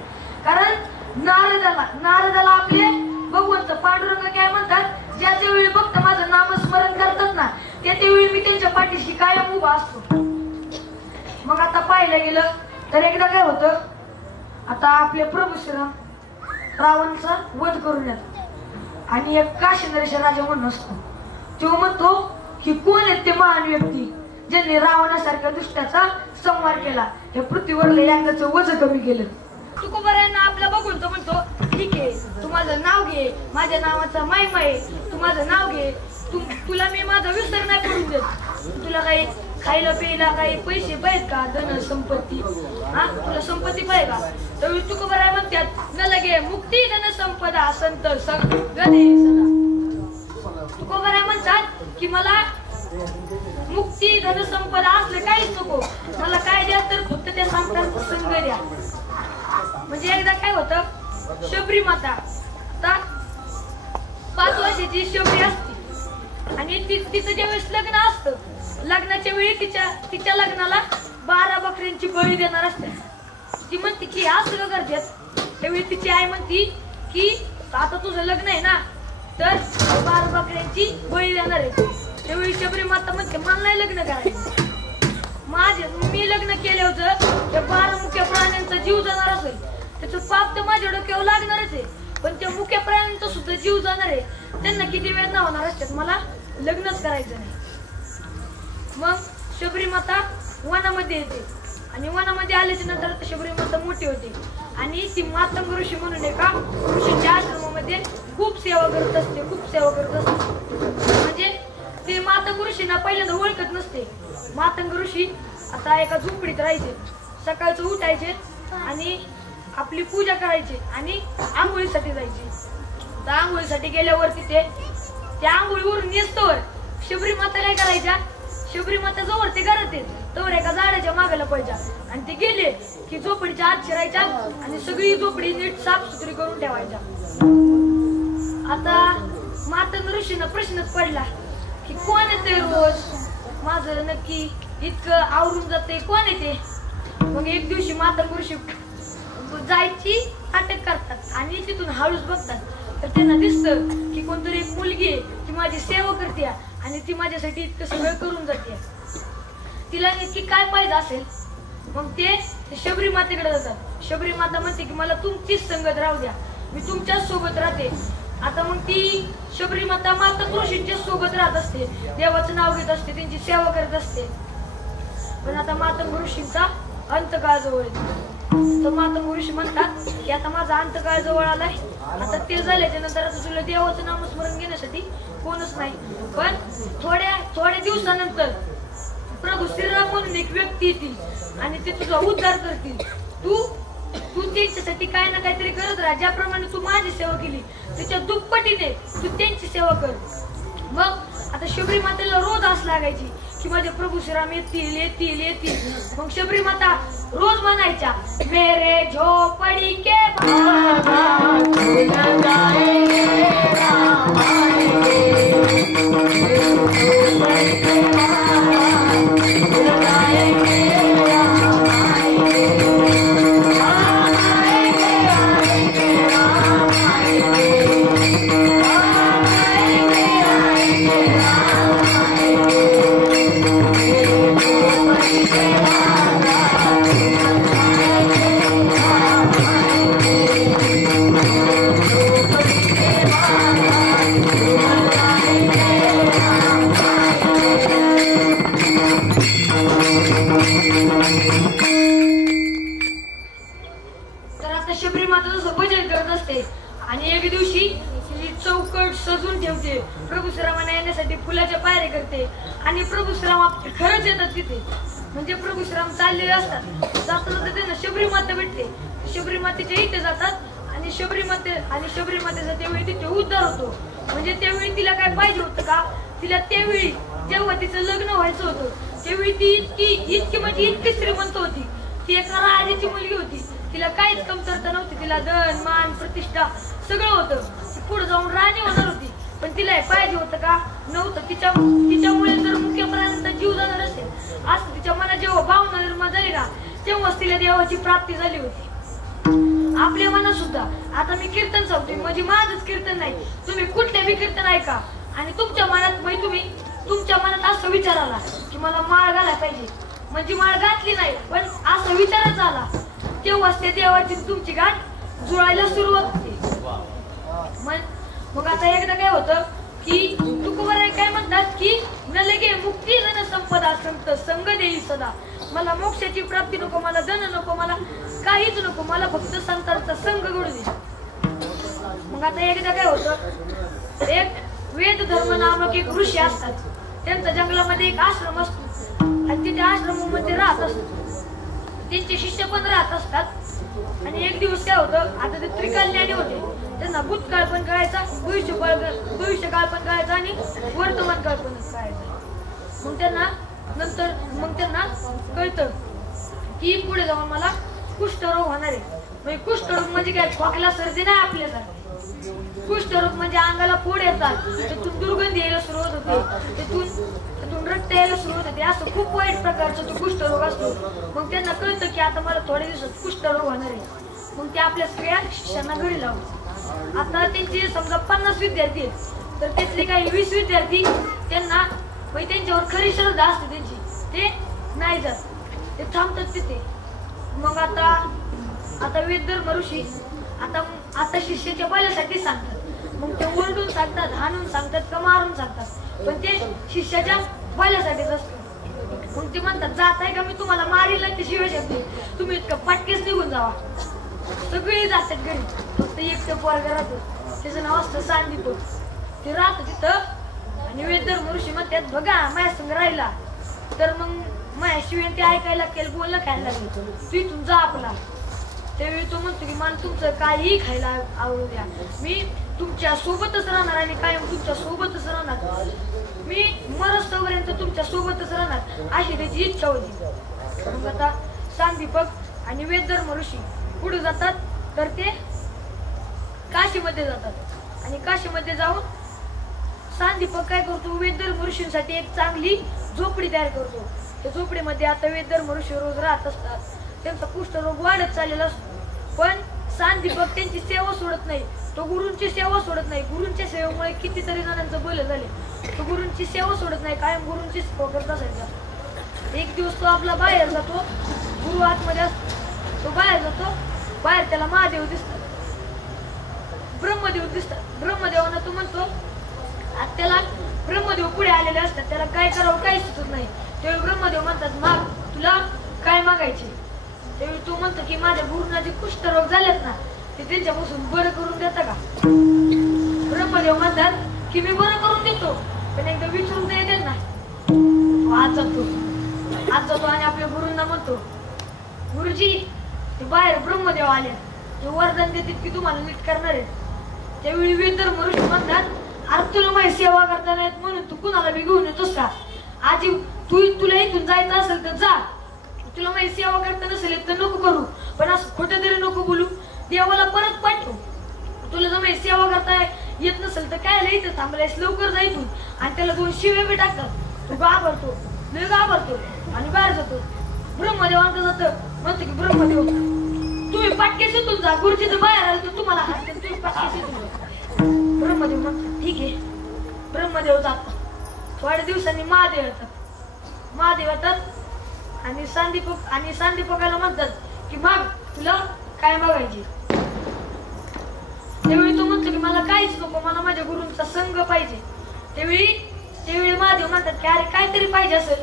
कारण नारदाला आपले भगवंत पांडुरंग काय म्हणतात, ज्याच्या वेळी भक्त माझं नामस्मरण करतात ना त्याच्या वेळी मी त्यांच्या पाठीशी कायम उभा असतो. मग आता पाहायला गेलं तर एकदा काय होतं, आता आपले प्रभू श्रीराम रावणचा वध करून येतात आणि एक काशीनरेश राजा म्हणून असतो. तो म्हणतो की कोण आहेत ते महान व्यक्ती ज्यांनी रावणासारख्या दुष्टाचा संहार केला, हे पृथ्वीवरले यांचं वज कमी केलं. तुकोबरायांना आपला बघून तो म्हणतो ठीक आहे, तू माझं नाव घे, माझ्या नावाचा महिमा आहे, तू माझं नाव घे, तुला मी माझा विसर नाही पडून देत. तुला काही खायला प्यायला काही पैसे पाहिजे का, धन संपत्ती, तुला संपत्ती पाहिजे का? तर तुकोबराय म्हणतात न लगे मुक्ती धन संपदा संत गदे सदा. तुकोबराय म्हणतात की मला मुक्ती धन संपदा असलं काहीच नको, मला काय द्या तर फक्त त्या संतांचा संग द्या. म्हणजे एकदा काय होतं, शबरी माता आता 5 वर्षाची शबरी असते आणि तिचं ज्यावेळेस लग्न असतं, लग्नाच्या वेळी तिच्या लग्नाला 12 बकऱ्यांची बळी देणार असते. ती म्हणते की असं का करतात. त्यावेळी तिची आई म्हणती की आता तुझं लग्न आहे ना तर 12 बकऱ्यांची बळी देणार आहे. त्यावेळी शबरी माता म्हणते मला नाही लग्न करायचं, मी लग्न केलं होतं त्या 12 मुख्य प्राण्यांचा जीव जाणार असेल त्याचं पाप तर माझ्या डोक्यावर लागणारच आहे, पण त्या मुख्य प्राण्यांचा सुद्धा जीव जाणार आहे, त्यांना किती वेदना होणार असतात, मला लग्नच करायचं नाही. मग शबरी माता वनामध्ये येते आणि वनामध्ये आल्याच्या नंतर शबरी माता मोठी होते आणि ती मातंग ऋषी म्हणून एका ऋषीच्या आश्रमामध्ये खूप सेवा करत असते. म्हणजे ते मातंग ऋषींना पहिल्यांदा ओळखत नसते. मातंग ऋषी आता एका झोपडीत राहायचे, सकाळचं उठायचे आणि आपली पूजा करायची आणि आंघोळीसाठी जायची. तर आंघोळीसाठी गेल्यावर तिथे त्या आंघोळीवरून नेस्तवर शबरी माता काय करायच्या, शबरी माता जवळ ते घरात येत तवर एका झाडाच्या मागायला पाहिजे आणि ते गेले की झोपडीच्या आत शिरायच्या आणि सगळी झोपडी नीट साफसुथरी करून ठेवायच्या. आता मातंग ऋषीनं प्रश्नच पडला की कोण येते रोज माझं नक्की इतकं आवरून जाते कोण येते. मग एक दिवशी मातंग ऋषी जायची अटक करतात आणि तिथून हळूच बघतात तर त्यांना दिसतं की कोणतरी एक मुलगी आहे ती माझी सेवा करते आणि ती माझ्यासाठी इतकं सगळं करून जाते. तिला नक्की काय पाहिजे असेल. मग ते शबरी मातेकडे जातात. शबरी माता म्हणते की मला तुमचीच संगत राहू द्या मी तुमच्याच सोबत राहते. आता मग ती शबरी माता मातंग ऋषींच्या सोबत राहत असते देवाचं नाव घेत असते त्यांची सेवा करत असते. पण आता मातंग ऋषींचा अंतकाळ जवळ येतो. तर मातंग ऋषी म्हणतात की आता माझा अंतकाळ जवळ आलाय आता ते झाल्याच्या नंतर आता तुला देवाचं नामस्मरण घेण्यासाठी कोणच नाही. पण थोड्या दिवसानंतर प्रभू श्रीराम म्हणून एक व्यक्ती येतील आणि ते तुझा उद्धार करतील. तू त्यांच्यासाठी काय ना काहीतरी करत राहा. ज्याप्रमाणे तू माझी सेवा केली त्याच्या दुप्पटीने तू त्यांची सेवा कर. मग आता शबरी मातेला रोज आस लागायची की माझे प्रभू श्रीराम येतील येतील येतील. मग शबरी माता रोज म्हणायच्या मेरे झोपडी के आणि एक दिवशी चौकट सजून ठेवते. प्रभू श्रीरामांना येण्यासाठी फुलाच्या पायऱ्या करते आणि प्रभू श्रीराम खरंच येतात तिथे. म्हणजे प्रभू श्रीराम चाललेले असतात जाताना त्यांना शबरी माता भेटते. शबरी मातेच्या इथे जातात आणि शबरी मातेचा त्यावेळी तिथे उद्धार होतो. म्हणजे त्यावेळी तिला काय पाहिजे होतं का तिला त्यावेळी जेव्हा तिचं लग्न व्हायचं होतं त्यावेळी ती इतकी म्हणजे इतकी श्रीमंत होती. ती एका राजाची मुलगी होती. तिला काहीच कमतरता नव्हती. तिला धन मान प्रतिष्ठा सगळं होतं. पुढे जाऊन राणी होणार होती. पण तिला पाहिजे होतं का नव्हतं. तिच्यामुळे जर मुख्य प्राण्यांचा जीव जाणार असेल असं तिच्या मनात जेव्हा भावना निर्माण झाली ना तेव्हाच तिला देवाची प्राप्ती झाली होती. आपल्या मनात सुद्धा आता मी कीर्तन सांगतोय म्हणजे माझंच कीर्तन नाही तुम्ही कुठले बी कीर्तन ऐका आणि तुमच्या मनात म्हणजे तुम्ही तुमच्या मनात असं विचार आला की मला माळ घालायला पाहिजे म्हणजे माळ घातली नाही पण असं विचारच आला तेव्हाच त्या देवाची तुमची गाठ जुळायला सुरुवात होते. मग आता एकदा काय होतं की तुकोबाराय काय म्हणतात की न लगे मुक्ती धन संपदा संत संग देई सदा. मला मोक्षाची प्राप्ती नको मला धन नको मला काहीच नको मला फक्त संतांचा संग घडू दे. मग आता एकदा काय होतं एक वेद धर्म नामक एक ऋषी असतात. त्यांचा जंगलामध्ये एक आश्रम असतो आणि तिथे आश्रमामध्ये राहत असतो. त्यांचे शिष्य पण राहत असतात. आणि एक दिवस काय होतं आता ते त्रिकालज्ञानी होते. त्यांना भूतकाळ पण कळायचा भविष्यकाळ पण कळायचा आणि वर्तमान काळ पण कळायचा. मग त्यांना कळतं की पुढे जाऊन मला कुष्ठरोग होणार आहे. म्हणजे कुष्ठरोग म्हणजे काय खोकला सर्दी नाही आपल्याला. कुष्ठरोग म्हणजे अंगाला फोड येतात त्यातून दुर्गंधी यायला सुरुवात होते त्यातून रक्त यायला सुरुवात होते. असं खूप वाईट प्रकारचा तो कुष्ठरोग असतो. मग त्यांना कळतं की आता मला थोड्या दिवसात कुष्ठरोग होणार आहे. मग ते आपल्या सगळ्या शिष्यांना घरी लावतात. आता त्यांचे समजा 50 विद्यार्थी आहेत तर त्यातले काही 20 विद्यार्थी त्यांना त्यांच्यावर खरी श्रद्धा असते त्यांची ते नाही जात ते थांबतात तिथे. मग आता वेदधर्म ऋषी आता शिष्याच्या भल्यासाठी सांगतात. मग ते ओरडून सांगतात हाणून सांगतात का मारून सांगतात पण ते शिष्याच्या भल्यासाठीच असतं. मग ते म्हणतात जाताय का मी तुम्हाला मारील ते शिवाय शकते तुम्ही इतकं पटकेच निघून जावा. सगळे जातात घरी फक्त एकटं पोरगा राहतो त्याचं नाव असतं सांगितो. ते राहतं तिथं आणि वेदधर्म ऋषी म्हणतात बघा माझ्या संग राहिला तर मग माझ्याशिवाय ते ऐकायला लागेल बोलणं खायला लागेल तू इथून जा आपला. त्यावेळी तो म्हणतो की मला तुमचं काही खायला आवडू द्या मी तुमच्या सोबतच राहणार आणि कायम तुमच्या सोबतच राहणार. मी मरस्तोपर्यंत तुमच्या सोबतच राहणार अशी त्याची इच्छा होती. मग आता सांदीपक आणि वेदधर्म ऋषी पुढे जातात तर ते काशीमध्ये जातात आणि काशीमध्ये जाऊन सांदीपक काय करतो, वेदधर्म ऋषींसाठी एक चांगली झोपडी तयार करतो. त्या झोपडीमध्ये आता वेदधर्म ऋषी रोज राहत असतात. त्यांचा कुष्ठरोग वाढत चाललेला असतो, पण सांदीपक त्यांची सेवा सोडत नाही. तो गुरूंची सेवा सोडत नाही. गुरूंच्या सेवेमुळे कितीतरी जणांचं भलं झाले. तो गुरूंची सेवा सोडत नाही, कायम गुरूंची सेवा करत असायचा. एक दिवस तो आपला बाहेर जातो, गुरु आतमध्ये असतो. तो बाहेर जातो, बाहेर त्याला महादेव दिसतात, ब्रह्मदेव दिसतात. ब्रह्मदेवांना तो म्हणतो, आता त्याला ब्रह्मदेव पुढे आलेले असतात, त्याला काय करावं काही सुचत नाही. त्यावेळी ब्रह्मदेव म्हणतात, माग, तुला काय मागायचे? त्यावेळी तो म्हणतो की माझ्या गुरूंना जे कुष्ठरोग झालेत ना ते त्यांच्यापासून बरं करून देता का? ब्रह्मदेव म्हणतात की मी बरं करून देतो, पण एकदा विचारून तर येते ना. आज जातो आणि आपल्या गुरूंना म्हणतो, गुरुजी ते बाहेर ब्रह्मदेव आले, ते वरदान देतात की तुम्हाला नीट करणार आहेत. त्यावेळी वेदधर्म ऋषी म्हणतात, अरे तुला माझी सेवा करता नाहीत म्हणून तू कुणाला बी घेऊन येतोस का? आजी तुला इथून जायचं असेल तर जा, तुला माझी सेवा करता नसेल तर नको करू, पण असं खोटं तरी नको बोलू. देवाला परत पाठव. तुला जर माझी सेवा करता येत नसेल तर काय इथं थांबलायस, लवकर जा इथून. आणि त्याला 2 शिवे बी टाकतात. तो घाबरतो, लय घाबरतो आणि बाहेर जातो. ब्रह्मदेवांकडे जातं, म्हणतो की ब्रह्मदेव तुम्ही पाटकेस इथून जा, गुरुजी जर बाहेर आले तर तुम्हाला हात देतो, तुम्ही पाटकेस इथून जा. ब्रह्मदेव म्हणतो ठीक आहे. ब्रह्मदेव जातात. थोड्या दिवसांनी महादेव येतात. महादेव येतात आणि सांदीपकाला म्हणतात की माग, तुला काय मागायचे? त्यावेळी तो म्हणतो की मला काहीच नको, मला माझ्या गुरूंचा संग पाहिजे. त्यावेळी महादेव म्हणतात की अरे काहीतरी पाहिजे असेल.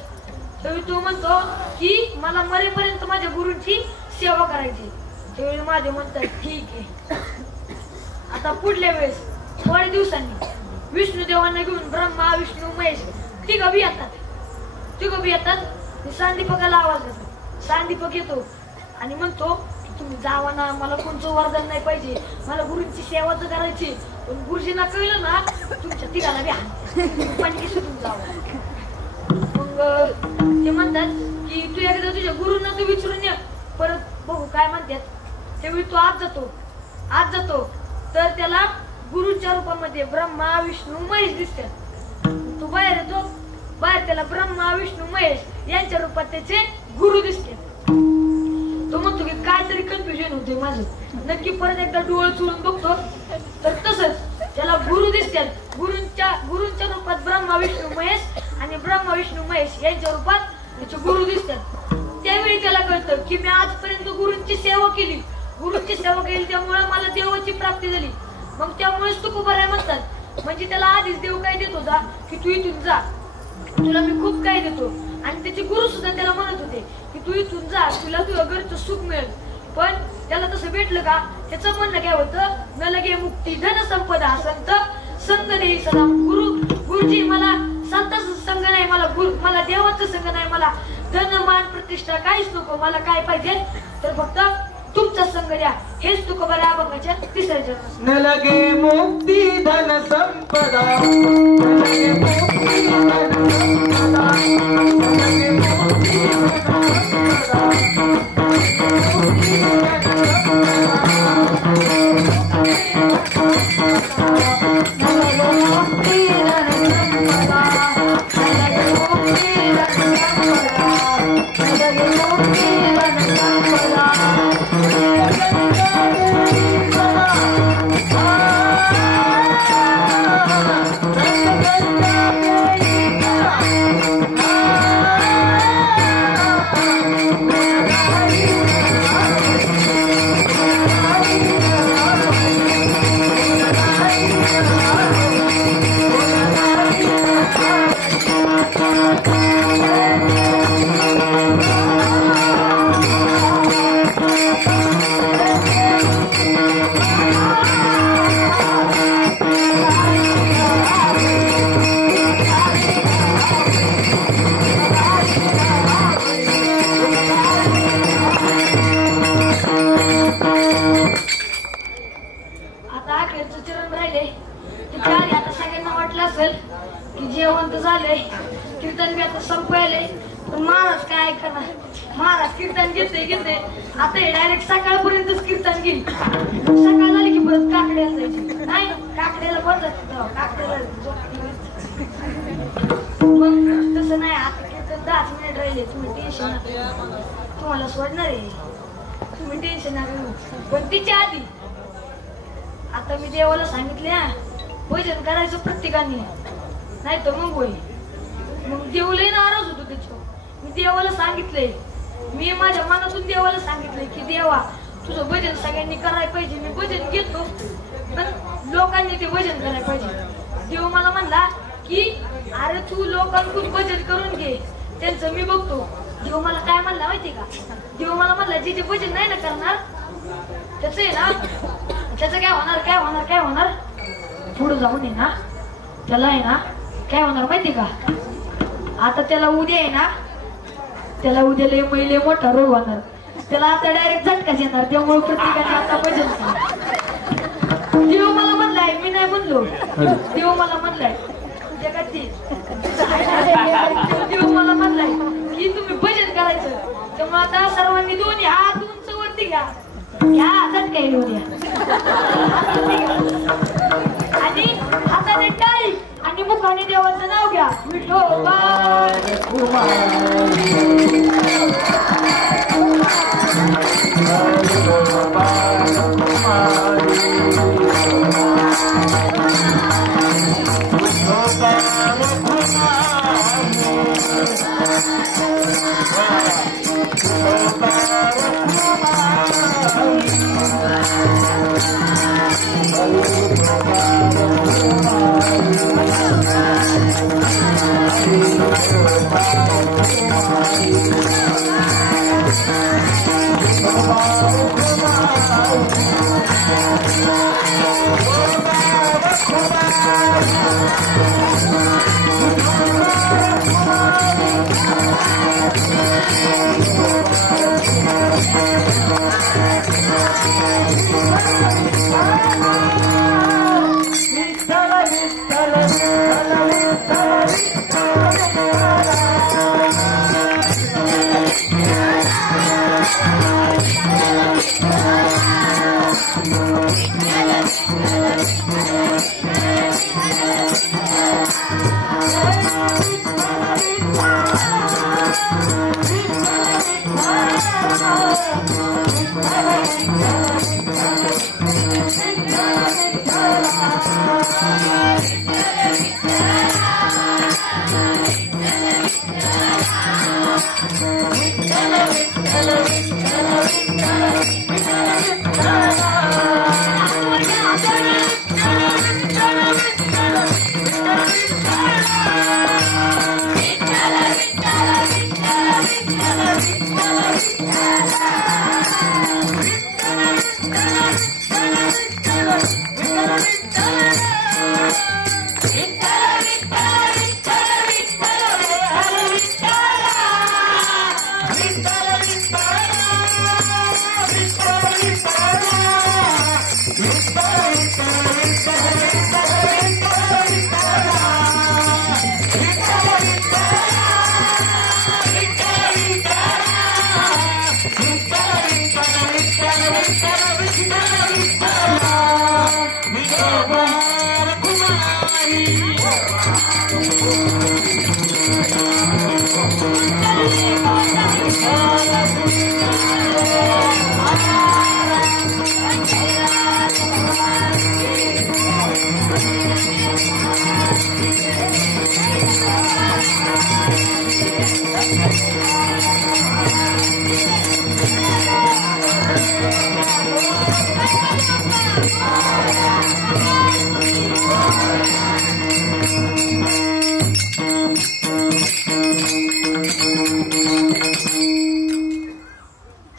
त्यावेळी तो म्हणतो की मला मरेपर्यंत माझ्या गुरूंची सेवा करायची. त्यावेळी महादेव म्हणतात ठीक आहे. आता पुढल्या वेळेस थोड्या दिवसांनी विष्णुदेवांना घेऊन ब्रह्मा विष्णू महेश तिघं बी येतात. सांदीपकाला आवाज देतो. सांदीपक येतो आणि म्हणतो की तुम्ही जावा ना, मला कोणतं वरदान नाही पाहिजे, मला गुरूंची सेवा तर करायची. पण गुरुजींना कळलं ना तुमच्या तिघाला बी पाणी सुटून जावं. मग ते म्हणतात की तू एकदा तुझ्या गुरूंना तू विचारून ये, परत बघू काय म्हणतात. त्यावेळी तो आत जातो तर त्याला गुरूच्या रूपामध्ये ब्रह्मा विष्णू महेश दिसतात. तो बाहेर येतो. बाहेर त्याला ब्रह्मा विष्णू महेश यांच्या रूपात त्याचे गुरु दिसते. तो म्हणतो की काहीतरी कन्फ्युजन होते माझं, नक्की परत एकदा डोळे चोळून बघतो तर तसंच त्याला गुरु दिसतात. गुरूंच्या रूपात ब्रह्मा विष्णू महेश आणि ब्रह्मा विष्णू महेश यांच्या रूपात त्याचे गुरु दिसतात. त्यावेळी त्याला कळतं की मी आजपर्यंत गुरूंची सेवा केली त्यामुळे मला देवाची प्राप्ती झाली. मग त्यामुळेच तुकोबाराय म्हणतात, म्हणजे त्याला आधीच देव काय देत होता की तू इथून जा, तुला मी खूप काय देतो. आणि त्याचे गुरु सुद्धा त्याला म्हणत होते की तू इथून जा, तुला तुझ्या घरचं सुख मिळेल. पण त्याला तसं भेटलं का? त्याचं म्हणणं काय होतं, न लगे मुक्ती धन संपदा संत संग देई सदा. गुरुजी मला संताचा संग नाही, मला देवाचा संग नाही, मला धन मान प्रतिष्ठा काहीच नको, मला काय पाहिजे तर फक्त तुमचा संग द्या. हेच तुकोबाराय अभंगाच्या 3ऱ्या चरणात. न लगे मुक्ती धन संपदा, न लगे मुक्ती धन संपदा, न लगे मुक्ती धन संपदा, मुक्ती धन जेवण तर झालंय, कीर्तन बी आता संपलंय, पण महाराज काय ऐकणार. महाराज कीर्तन घेते आता हे डायरेक्ट सकाळपर्यंतच कीर्तन घेईल. सकाळ झाली की परत काकड्याला जायची. नाही काकड्याला बंद काकड्याला मग तसं नाही. आता कीर्तन 10 मिनिट राहिले. तुम्ही टेन्शन तुम्हाला सोडणार आहे, तुम्ही टेन्शन नका. पण तिच्या आधी आता मी देवाला सांगितले भजन करायचं प्रत्येकाने, नाही तर मग होय. मग देव लय नाराज होतो त्याच्यावर. मी देवाला सांगितलंय, मी माझ्या मनातून देवाला सांगितलंय की देवा तुझं भजन सगळ्यांनी करायला पाहिजे. मी भजन घेतो पण लोकांनी ते भजन करायला पाहिजे. देव मला म्हणला की अरे तू लोकांकडून भजन करून घे, त्यांचं मी बघतो. देव मला काय म्हणला माहितीये का? देव मला म्हणला जे जे भजन नाही ना करणार त्याच आहे ना, त्याचं काय होणार पुढे जाऊन आहे ना, त्याला आहे ना काय होणार माहितीये का? आता त्याला उद्या आहे ना, त्याला उद्या लय महिले मोठा रोग होणार. त्याला आता डायरेक्ट झटकाच येणार. त्यामुळे प्रत्येकाने आता भजन करा. देव मला म्हणलाय, मी नाही म्हणलो. देव मला म्हणलाय जगाची देव मला म्हणलाय की तुम्ही भजन करायचं. त्यामुळे आता सर्वांनी दोन्ही हात उंच वरती घ्या, झटका येईल उद्या. आणि हाताने टाळी आणि मुखाने देवाचं नाव घ्या. विठोबा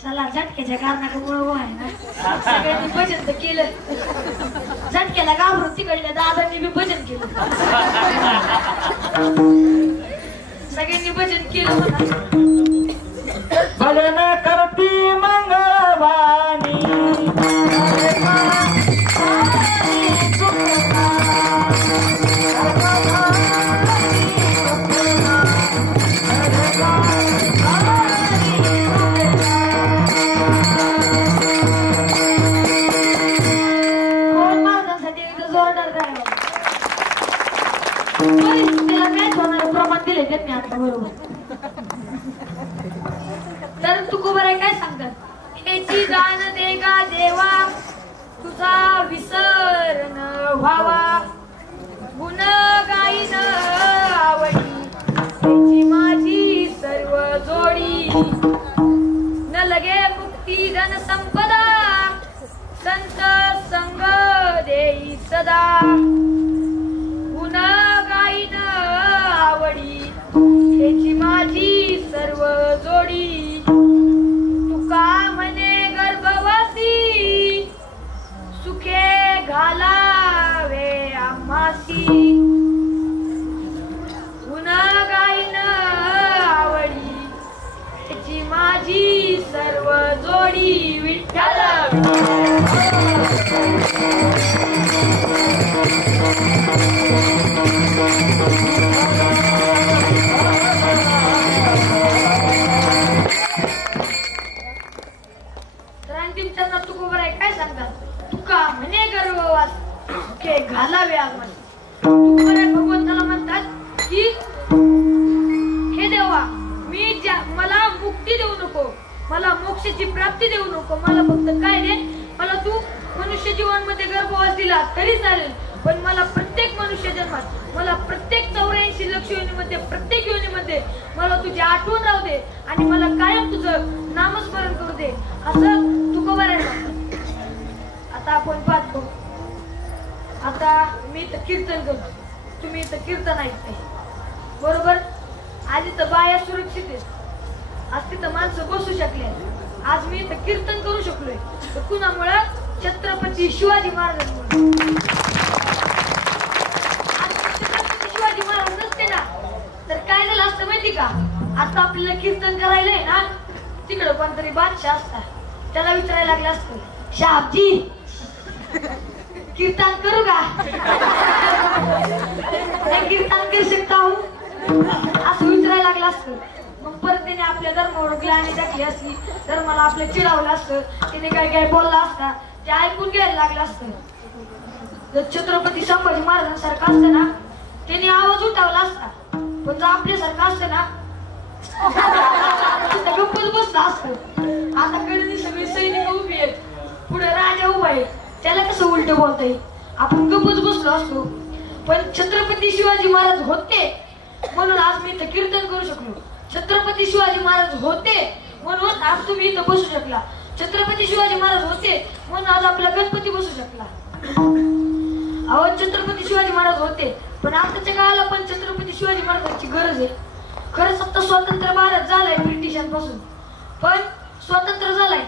चला झटक्याच्या कारणामुळे आहे ना सगळ्यांनी भजन तर केलं. झटक्याला घाबरून तिकडल्या दादांनी बी भजन केलं. सगळ्यांनी भजन केलं म्हणा. भजन करती मंगळवाणी परिस्थितीला मॅच होणारे प्रमाण दिले त्यांनी आता बरोबर. तर तुकोबाराय काय सांगतात, हेची दान दे गा देवा तुझा विसर न व्हावा, गुण गाईन आवडी हेची माझी सर्व जोडी, न लगे मुक्ती धन संपदा संत संग देई सदा, गुण गाईन आवडी हेची माझी सर्व जोडी, तुका म्हणे गर्भवासी सुखे घालावे आम्हासी, गुण गाईन आवडी हेची माझी सर्व जोडी, विठ्ठल काय सांगतात, तुका म्हणे गर्भवास सुखे घालावे आम्हाला. तुकोबाराय भगवंताला म्हणतात की हे देवा मला मुक्ती देऊ नको, मला मोक्षाची प्राप्ती देऊ नको, मला फक्त काय दे, मला तू मनुष्य जीवनामध्ये गर्भवास दिला तरी चालेल, पण मला प्रत्येक मनुष्य जन्मात, मला प्रत्येक 84 लक्ष योनीमध्ये, प्रत्येक योनीमध्ये मला तुझी आठवण राहू दे आणि मला कायम तुझं नामस्मरण करू दे, असं तुकोबाराय म्हणतात. आता आपण पाहतो, आता मी इथं कीर्तन करतो, तुम्ही इथं कीर्तन ऐकताय बरोबर. आज इथं बाया सुरक्षित आहेत, आज तिथं माणसं बसू शकले, आज मी इथं कीर्तन करू शकलोय तर कुणामुळं, छत्रपती शिवाजी महाराजांमुळे. शिवाजी महाराज नसते ना तर काय झालं असतं माहिती का, आता आपल्याला कीर्तन करायला आहे ना, तिकडं कोणतरी बादशाह असतात, त्याला विचारायला लागलं असतं, शाहजी कीर्तन करू का, कीर्तन कर शकता हूं असं विचारायला लागलं असतं. मग परत त्याने आपल्या धर्मावर ग्लानी टाकली असती, धर्माला आपल्या चिडावलं असतं, त्याने काय काय बोलला असता ते ऐकून घ्यायला लागलं असतं. जर छत्रपती संभाजी महाराजांसारखं असतं ना त्याने आवाज उठावला असता, पण जर आपल्यासारखं असतं ना गप्पच बसला असतं. आता कडे सगळे सैनिक उभी आहेत, पुढे राजा उभा आहे, त्याला कसं उलट बोलता येईल, आपण गप्पच बसलो असतो. पण छत्रपती शिवाजी महाराज होते म्हणून आज मी इथं कीर्तन करू शकलो, छत्रपती शिवाजी महाराज होते म्हणून आज तुम्ही इथं बसू शकला, छत्रपती शिवाजी महाराज होते म्हणून आज आपला गणपती बसू शकला. अहो छत्रपती शिवाजी महाराज होते, पण आताच्या काळाला पण छत्रपती शिवाजी महाराजांची गरज आहे. खरंच आता स्वतंत्र भारत झालाय ब्रिटिशांपासून, पण स्वतंत्र झालाय,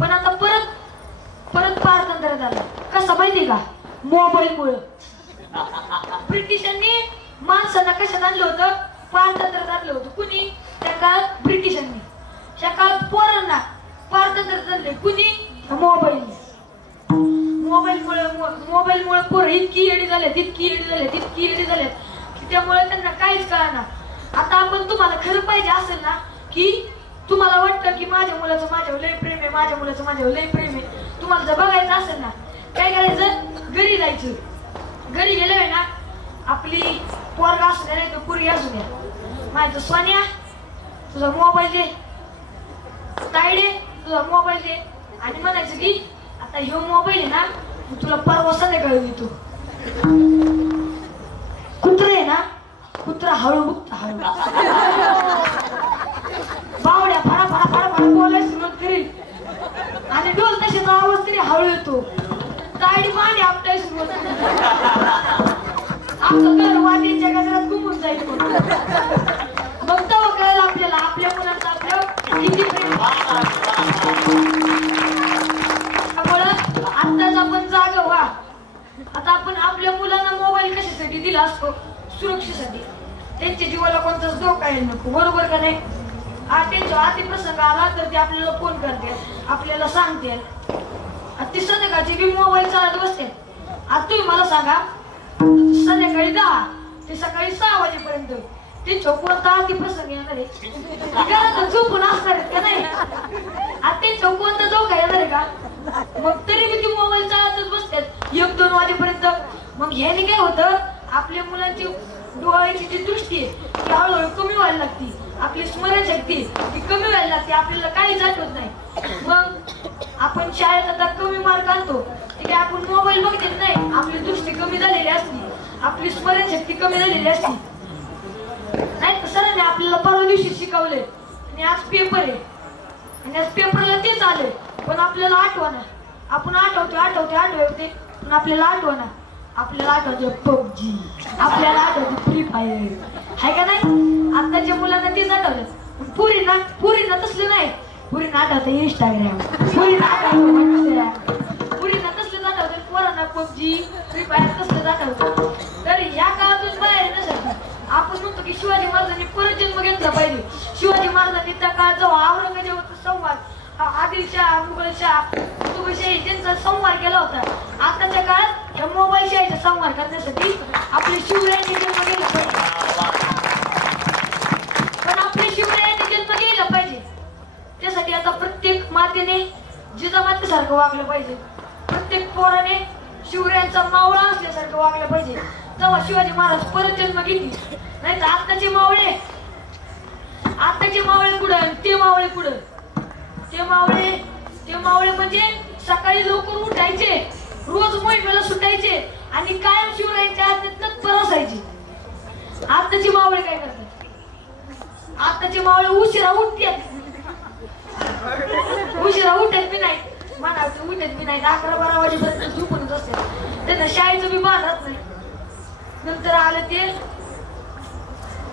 पण आता परत पारतंत्र्य झालं. कसं माहिती का, मोबाईलमुळे. ब्रिटिशांनी माणसांना कशात आणलं होतं, पारतंत्र्यात आणलं होतं. कुणी, त्या काळात ब्रिटिशांनी. त्या काळात पोरांना पारतंत्र्यात आणले कुणी, मोबाईलने. मोबाईलमुळे पोरं इतकी येडी झालेत की त्यामुळे त्यांना काहीच कळणार. आता आपण तुम्हाला खरं पाहिजे असेल ना, की तुम्हाला वाटतं की माझ्या मुलाचं माझ्यावर लय प्रेम आहे, माझ्या मुलाचं माझ्यावर लय प्रेम आहे, तुम्हाला जर बघायचं असेल ना काय करायचं, घरी जायचं. घरी गेलोय ना, आपली पोरगा असू द्या नाही तर पुरी असू द्या, माझं सोन्या तुझा मोबाईल दे, तायडे तुझा मोबाईल दे, आणि म्हणायचं की आता ह्यो मोबाईल आहे ना तुला परवा संध्याकाळी देतो. कुत्रा आहे ना, कुत्रा हळू बघता, हळू बावड्या फडा फडा फडा फडा बोलायला सुरुवात करेल, आणि डोल तशाचा आवाज तरी हळू येतो. तायडी मांडी आपटाय सुरुवात करेल, आपलं घर वाटेच्या गजरात घुमून जाईल. मग तेव्हा कळेल आपल्याला आपल्या मुलांचं आपलं किती प्रेम. आताच आपण जागा व्हा. आता आपण आपल्या मुलांना मोबाईल कशासाठी दिला असतो, सुरक्षेसाठी. त्यांच्या जीवाला कोणताच धोका येईल नको, बरोबर का नाही. त्यांचा अतिप्रसंग आला तर ते आपल्याला फोन करते, आपल्याला सांगते. ती संध्याकाळची बी मोबाईल चालत बसते. आता तुम्ही मला सांगा, संध्याकाळी 10 ते सकाळी 6 वाजेपर्यंत ते कोणता अतिप्रसंग येणार आहे, घरात झोपून असणार आहेत का नाही. आता ते कोणता धोका येणार आहे का, मग तरी मी ती मोबाईल चालतच बसतात 1-2 वाजेपर्यंत. मग ह्याने काय होतं, आपल्या मुलांची डोळ्याची जी दृष्टी आहे ती हळूहळू कमी व्हायला लागते. आपली स्मरणशक्ती ती कमी व्हायला लागते. आपल्याला काहीच आठवत नाही. मग आपण शाळेत आता कमी मार्क आणतो ठीक आहे, आपण मोबाईल बघत नाही, आपली दृष्टी कमी झालेली असते, आपली स्मरणशक्ती कमी झालेली असते. नाही सरांनी आपल्याला परवा दिवशी शिकवले आणि आज पेपर आहे आणि आज पेपरला तेच आले पण आपल्याला आठवणा. आपण आठवते पण आपल्याला आठवणा. आपल्याला आठवते पबजी, आपल्याला आठवते फ्री फायर आहे का नाही. आताच्या मुलांना तेच आठवलं. पुरीना तसलं नाही. पुरीना आठवते इंस्टाग्राम, पुरीना तसलं आठवते. पोरांना पबजी फ्री फायर तसलं आठवतं. तर ह्या काळातून बाहेर येण्यासाठी आपण म्हणतो की शिवाजी महाराजांनी परत जन्म घेतला पाहिजे. शिवाजी महाराजांनी त्या काळात जेव्हा औरंगजेबाचा संवाद, आदिलशाह, मुघलशाह, कुतुबशाही त्यांचा संवाद केला होता. आताच्या काळात या मोबाईल शाहीचा संवाद करण्यासाठी आपले शिवरायांनी जन्म घेतला पाहिजे. पण आपल्या शिवरायांनी जन्म घ्यायला पाहिजे त्यासाठी आता प्रत्येक मातेने जिजामातेसारखं वागलं पाहिजे. प्रत्येक पोराने शिवरायांचा मावळा असल्यासारखं वागलं पाहिजे. तेव्हा शिवाजी महाराज परत जन्म घेतील. नाही तर आत्ताचे मावळे कुठं, ते मावळे म्हणजे सकाळी लवकर उठायचे, रोज मोहिमेला सुटायचे आणि कायम शिवरायांच्या आज्ञेत तत्पर असायचे. आत्ताचे मावळे काय करतात? आत्ताचे मावळे उशिरा उठतात, उठत बी नाही, म्हणायचं उठत बी नाही, 11-12 वाजेपर्यंत झोपूनच असतात. त्यांना शाळेचं बी भान राहत नाही. नंतर आलं ते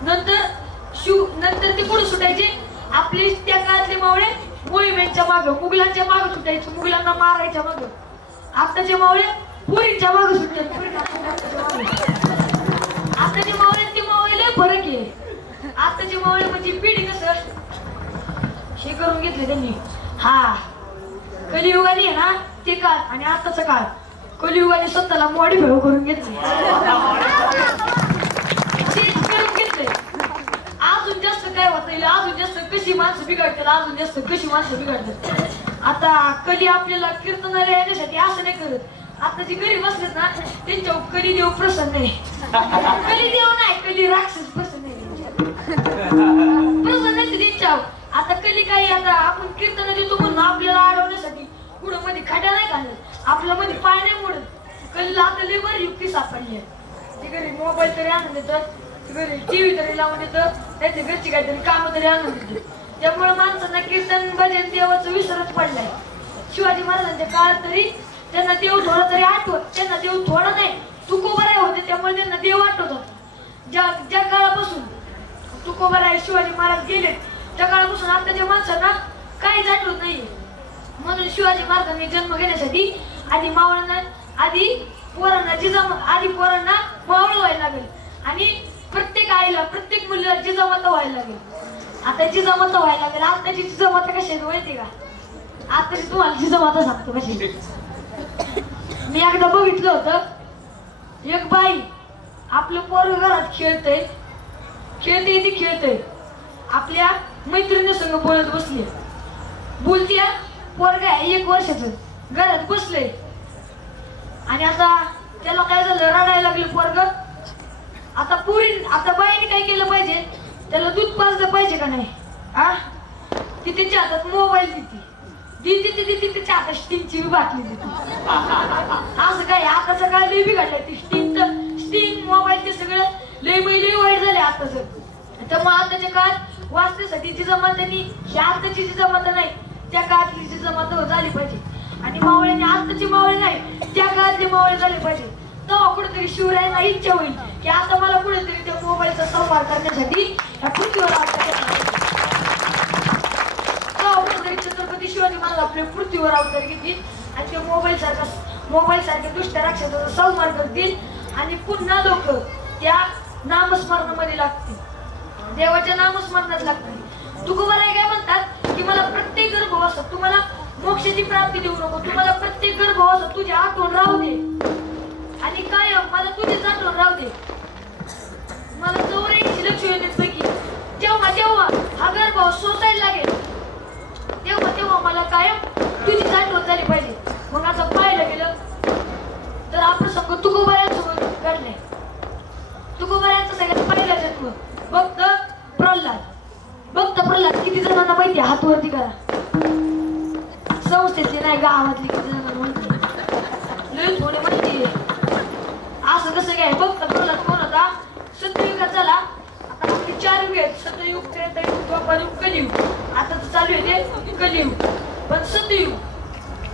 नंतर ते पुढे सुटायचे. आपले त्या काळातले मावळे मोहिमेच्या मागं, मुघलांच्या मागं सुटायचे, मुघलांना मारायच्या मागं. आताचे मावळे पुरीच्या मागं सुटतात. आताचे मावळे ते मावळे लय फरक आहे. आताचे मावळे म्हणजे पिढी कसं हे करून घेतले त्यांनी. हा कलियुगाने आहे ना ते काळ आणि आताचा काळ, कलियुगाने स्वतःला मॉडिफाय करून घेतले, चेंज करून घेतले. अजून जास्त काय होत येईल, अजून जास्त कशी माणसं बिघडतात, अजून जास्त कशी माणसं बिघडतात. आता कली आपल्याला कीर्तनाला येण्यासाठी असं नाही करत. आता जे गरीब असतात ना त्यांच्यावर कली देव प्रसन्न आहे. कली देव नाही, कली राक्षस प्रसन्न आहे त्यांच्यावर. आता कली काही आता आपण कीर्तन देतो म्हणून आपल्याला अडवण्यासाठी पुढं मध्ये खड्या नाही घालत, आपल्या मध्ये पाय नाही मोडत. कलीला आता लय बरी युक्ती सापडली आहे. ते घरी मोबाईल तरी आणून देतात, घरी टीव्ही तरी लावून देतात, त्याच्या घरची काहीतरी कामं तरी आणून देतात. त्यामुळे माणसांना कीर्तन भजन देवाचं विसरच पडलाय. शिवाजी महाराजांच्या काळात तरी त्यांना देव थोडा तरी आठवत, त्यांना देव थोडा नाही तुकोबराय होते त्यामुळे त्यांना देव आठवतात. ज्या काळापासून तुकोबराय शिवाजी महाराज गेले त्या काळापासून आताच्या माणसांना काहीच आठवत नाहीये. म्हणून शिवाजी महाराजांनी जन्म घेण्यासाठी आधी पोरांना मावळं व्हायला लागेल आणि प्रत्येक आईला, प्रत्येक मुलीला जिजामाता व्हायला लागेल. आता जिजामाता व्हायला लागेल. आताची जिजामाता कशी आहे माहिती का? आताची तुम्हाला जिजामाता सांगतो कशी. मी एकदा बघितलं होतं, एक बाई आपलं पोरग घरात खेळतय आपल्या मैत्रिणी संग बोलत बसली. बोलतीया पोरग आहे 1 वर्षाचं घरात बसलंय आणि आता त्याला काय झालं, रडायला लागले पोरग. आता बाईने काय केलं पाहिजे, त्याला दूध पाजलं पाहिजे का नाही. ती त्याच्या हातात मोबाईल देते, त्याच्या हातात स्टिंगची बाटली देते. असं काय आताचं काय लय बिघडलंय. ती स्टिंग मोबाईल ते सगळं लय वाईट झाले आताच. त्यामुळे आताच्या काळात वाचण्यासाठी जिजामातांनी, ही आताची जिजामाता नाही त्या काळातली जिजामाता झाली पाहिजे. आणि मावळ्याने आताचे मावळे नाही त्या काळातले मावळे झाले पाहिजे. तेव्हा कुठेतरी शिवरायांना इच्छा होईल की आता मला कुठेतरी त्या मोबाईलचा संवाद करण्यासाठी या पृथ्वीवर तेव्हा कुठेतरी छत्रपती शिवाजी महाराज आपल्या पृथ्वीवर अवतार घेतील आणि ते मोबाईल सारख्या दुष्ट राक्षसाचा संहार करतील आणि पुन्हा लोक त्या नामस्मरणामध्ये लागतील, देवाच्या नामस्मरणात लागतील. तुकोबाराय काय म्हणतात की मला प्रत्येक गर्भवासात तुम्हाला मोक्षाची प्राप्ती देऊ नको, तुम्हाला प्रत्येक गर्भवासात तुझी आठवण राहू दे आणि काय मला तुझीच आठवण राहू दे. मला 84 लक्ष येण्यापैकी जेव्हा हा गर्भ सोसायला लागेल तेव्हा मला कायम तुझीच आठवण झाली पाहिजे. मग आता पाहायला गेलं तर आपण सगळं तुकोबारायांसोबत घडलंय. भक्त प्रल्हाद किती जणांना माहिती हात वरती करा. संस्थेतले नाही गावातले किती जणांना माहिती लय थोडे माहिती असं कसं काय. भक्त प्रल्हाद कोण होता? सत्ययुगात झाला. आता आपली 4 युग आहेत. सत्ययुग, त्रेतायुग, द्वापरयुग, कलियुग. आता तर चालू आहे ते कलियुग. पण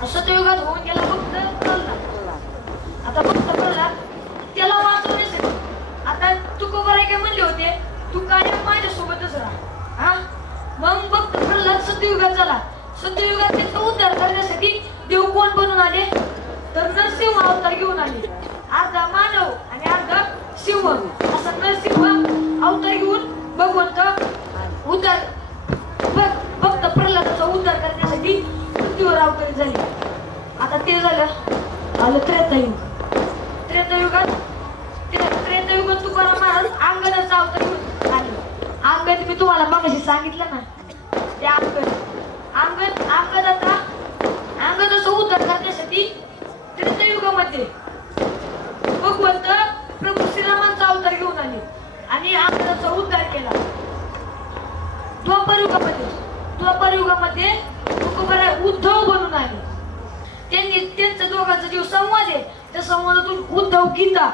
सत्ययुगात होऊन गेला भक्त प्रल्हाद. आता भक्त प्रल्हाद त्याला वाचवण्यासाठी आता तुकोबाराय काय म्हणले होते, तू कायम माझ्यासोबतच राहा. हा मग भक्त प्रल्हाद सत्ययुगात झाला. सत्ययुगात त्याचा उद्धार करण्यासाठी देव कोण बनून आले? तर नरसिंह अवतार घेऊन आले. अर्धा मानव आणि अर्धा सिंह असा नरसिंह अवतार घेऊन भगवंत भक्त प्रल्हादाचा उद्धार करण्यासाठी पृथ्वीवर अवतरित झाले. आता ते आलं त्रेतायुग. त्रेतायुगात तुकाराम महाराज अंगदाचा अवतार घेऊन आले. अंगद मी तुम्हाला मगाशी सांगितलं ना, ते अंगदाचा उद्धार करण्यासाठी त्रेतायुगामध्ये भगवंत प्रभू श्रीरामांचा अवतार घेऊन आले आणि अंगदाचा उद्धार केला. द्वापरयुगामध्ये तुकोबाराय उद्धव बनून आले. त्यांचा दोघांचा जो संवाद आहे त्या संवादातून उद्धव गीता.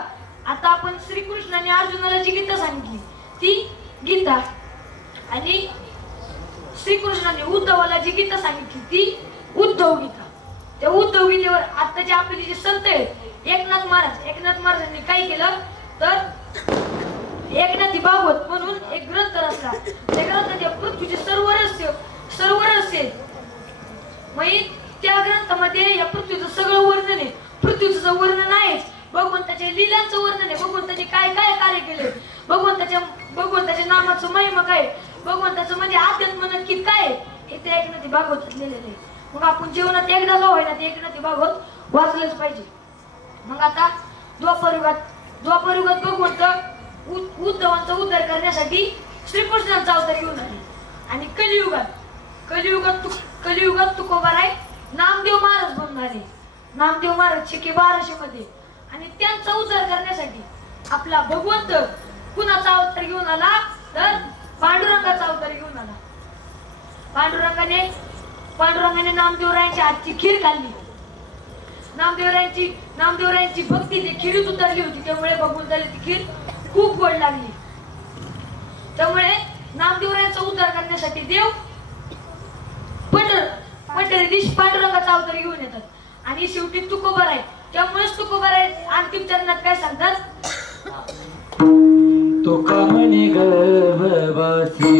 आता आपण श्रीकृष्णाने अर्जुनाला जी गीता सांगितली ती गीता आणि श्रीकृष्णाने उद्धवाला जी गीता सांगितली ती उद्धव गीता. त्या उद्धव गीतेवर आताचे आपले जे संत आहेत एकनाथ महाराजांनी काय केलं तर एकनाथी भागवत म्हणून एक ग्रंथ रचला. त्या ग्रंथात पृथ्वीचे सर्व रहस्य मग त्या ग्रंथामध्ये या पृथ्वीचं सगळं वर्णन आहे. पृथ्वीचं वर्णन आहेच, भगवंताच्या लीलांचं वर्णन आहे. भगवंताने काय काय कार्य केले, भगवंताच्या नामाचं महिमा काय, भगवंताचं म्हणजे अध्यात्म नक्की काय हे त्या एकनाथी भागवतात लिहिलेलं आहे. मग आपण जीवनात एकदा जो आहे ना ते एकनाथी भागवत वाचलंच पाहिजे. मग आता द्वापरयुगात भगवंत उद्धवांचा उद्धार करण्यासाठी श्रीकृष्णांचा अवतार घेऊन आले. आणि कलियुगात तुकोबाराय नामदेव महाराज बनून आले. नामदेव महाराज शके 1200 मध्ये. आणि त्यांचा उद्धार करण्यासाठी आपला भगवंत कुणाचा अवतार घेऊन आला तर पांडुरंगाचा अवतार घेऊन आला. पांडुरंगाने नामदेवरायांच्या हातची खीर खाल्ली. नामदेवरायांची भक्ती ते खिरीत उतरली होती. त्यामुळे भगवंताला ती खीर खूप गोड लागली. त्यामुळे नामदेवरायांचा उद्धार करण्यासाठी देव पंढरी दिवशी पांडुरंगाचा अवतार घेऊन येतात. आणि शेवटी तुकोबाराय. त्यामुळेच तुकोबाराय अंतिम चरणात काय सांगतात, तुका म्हणे गर्भवासी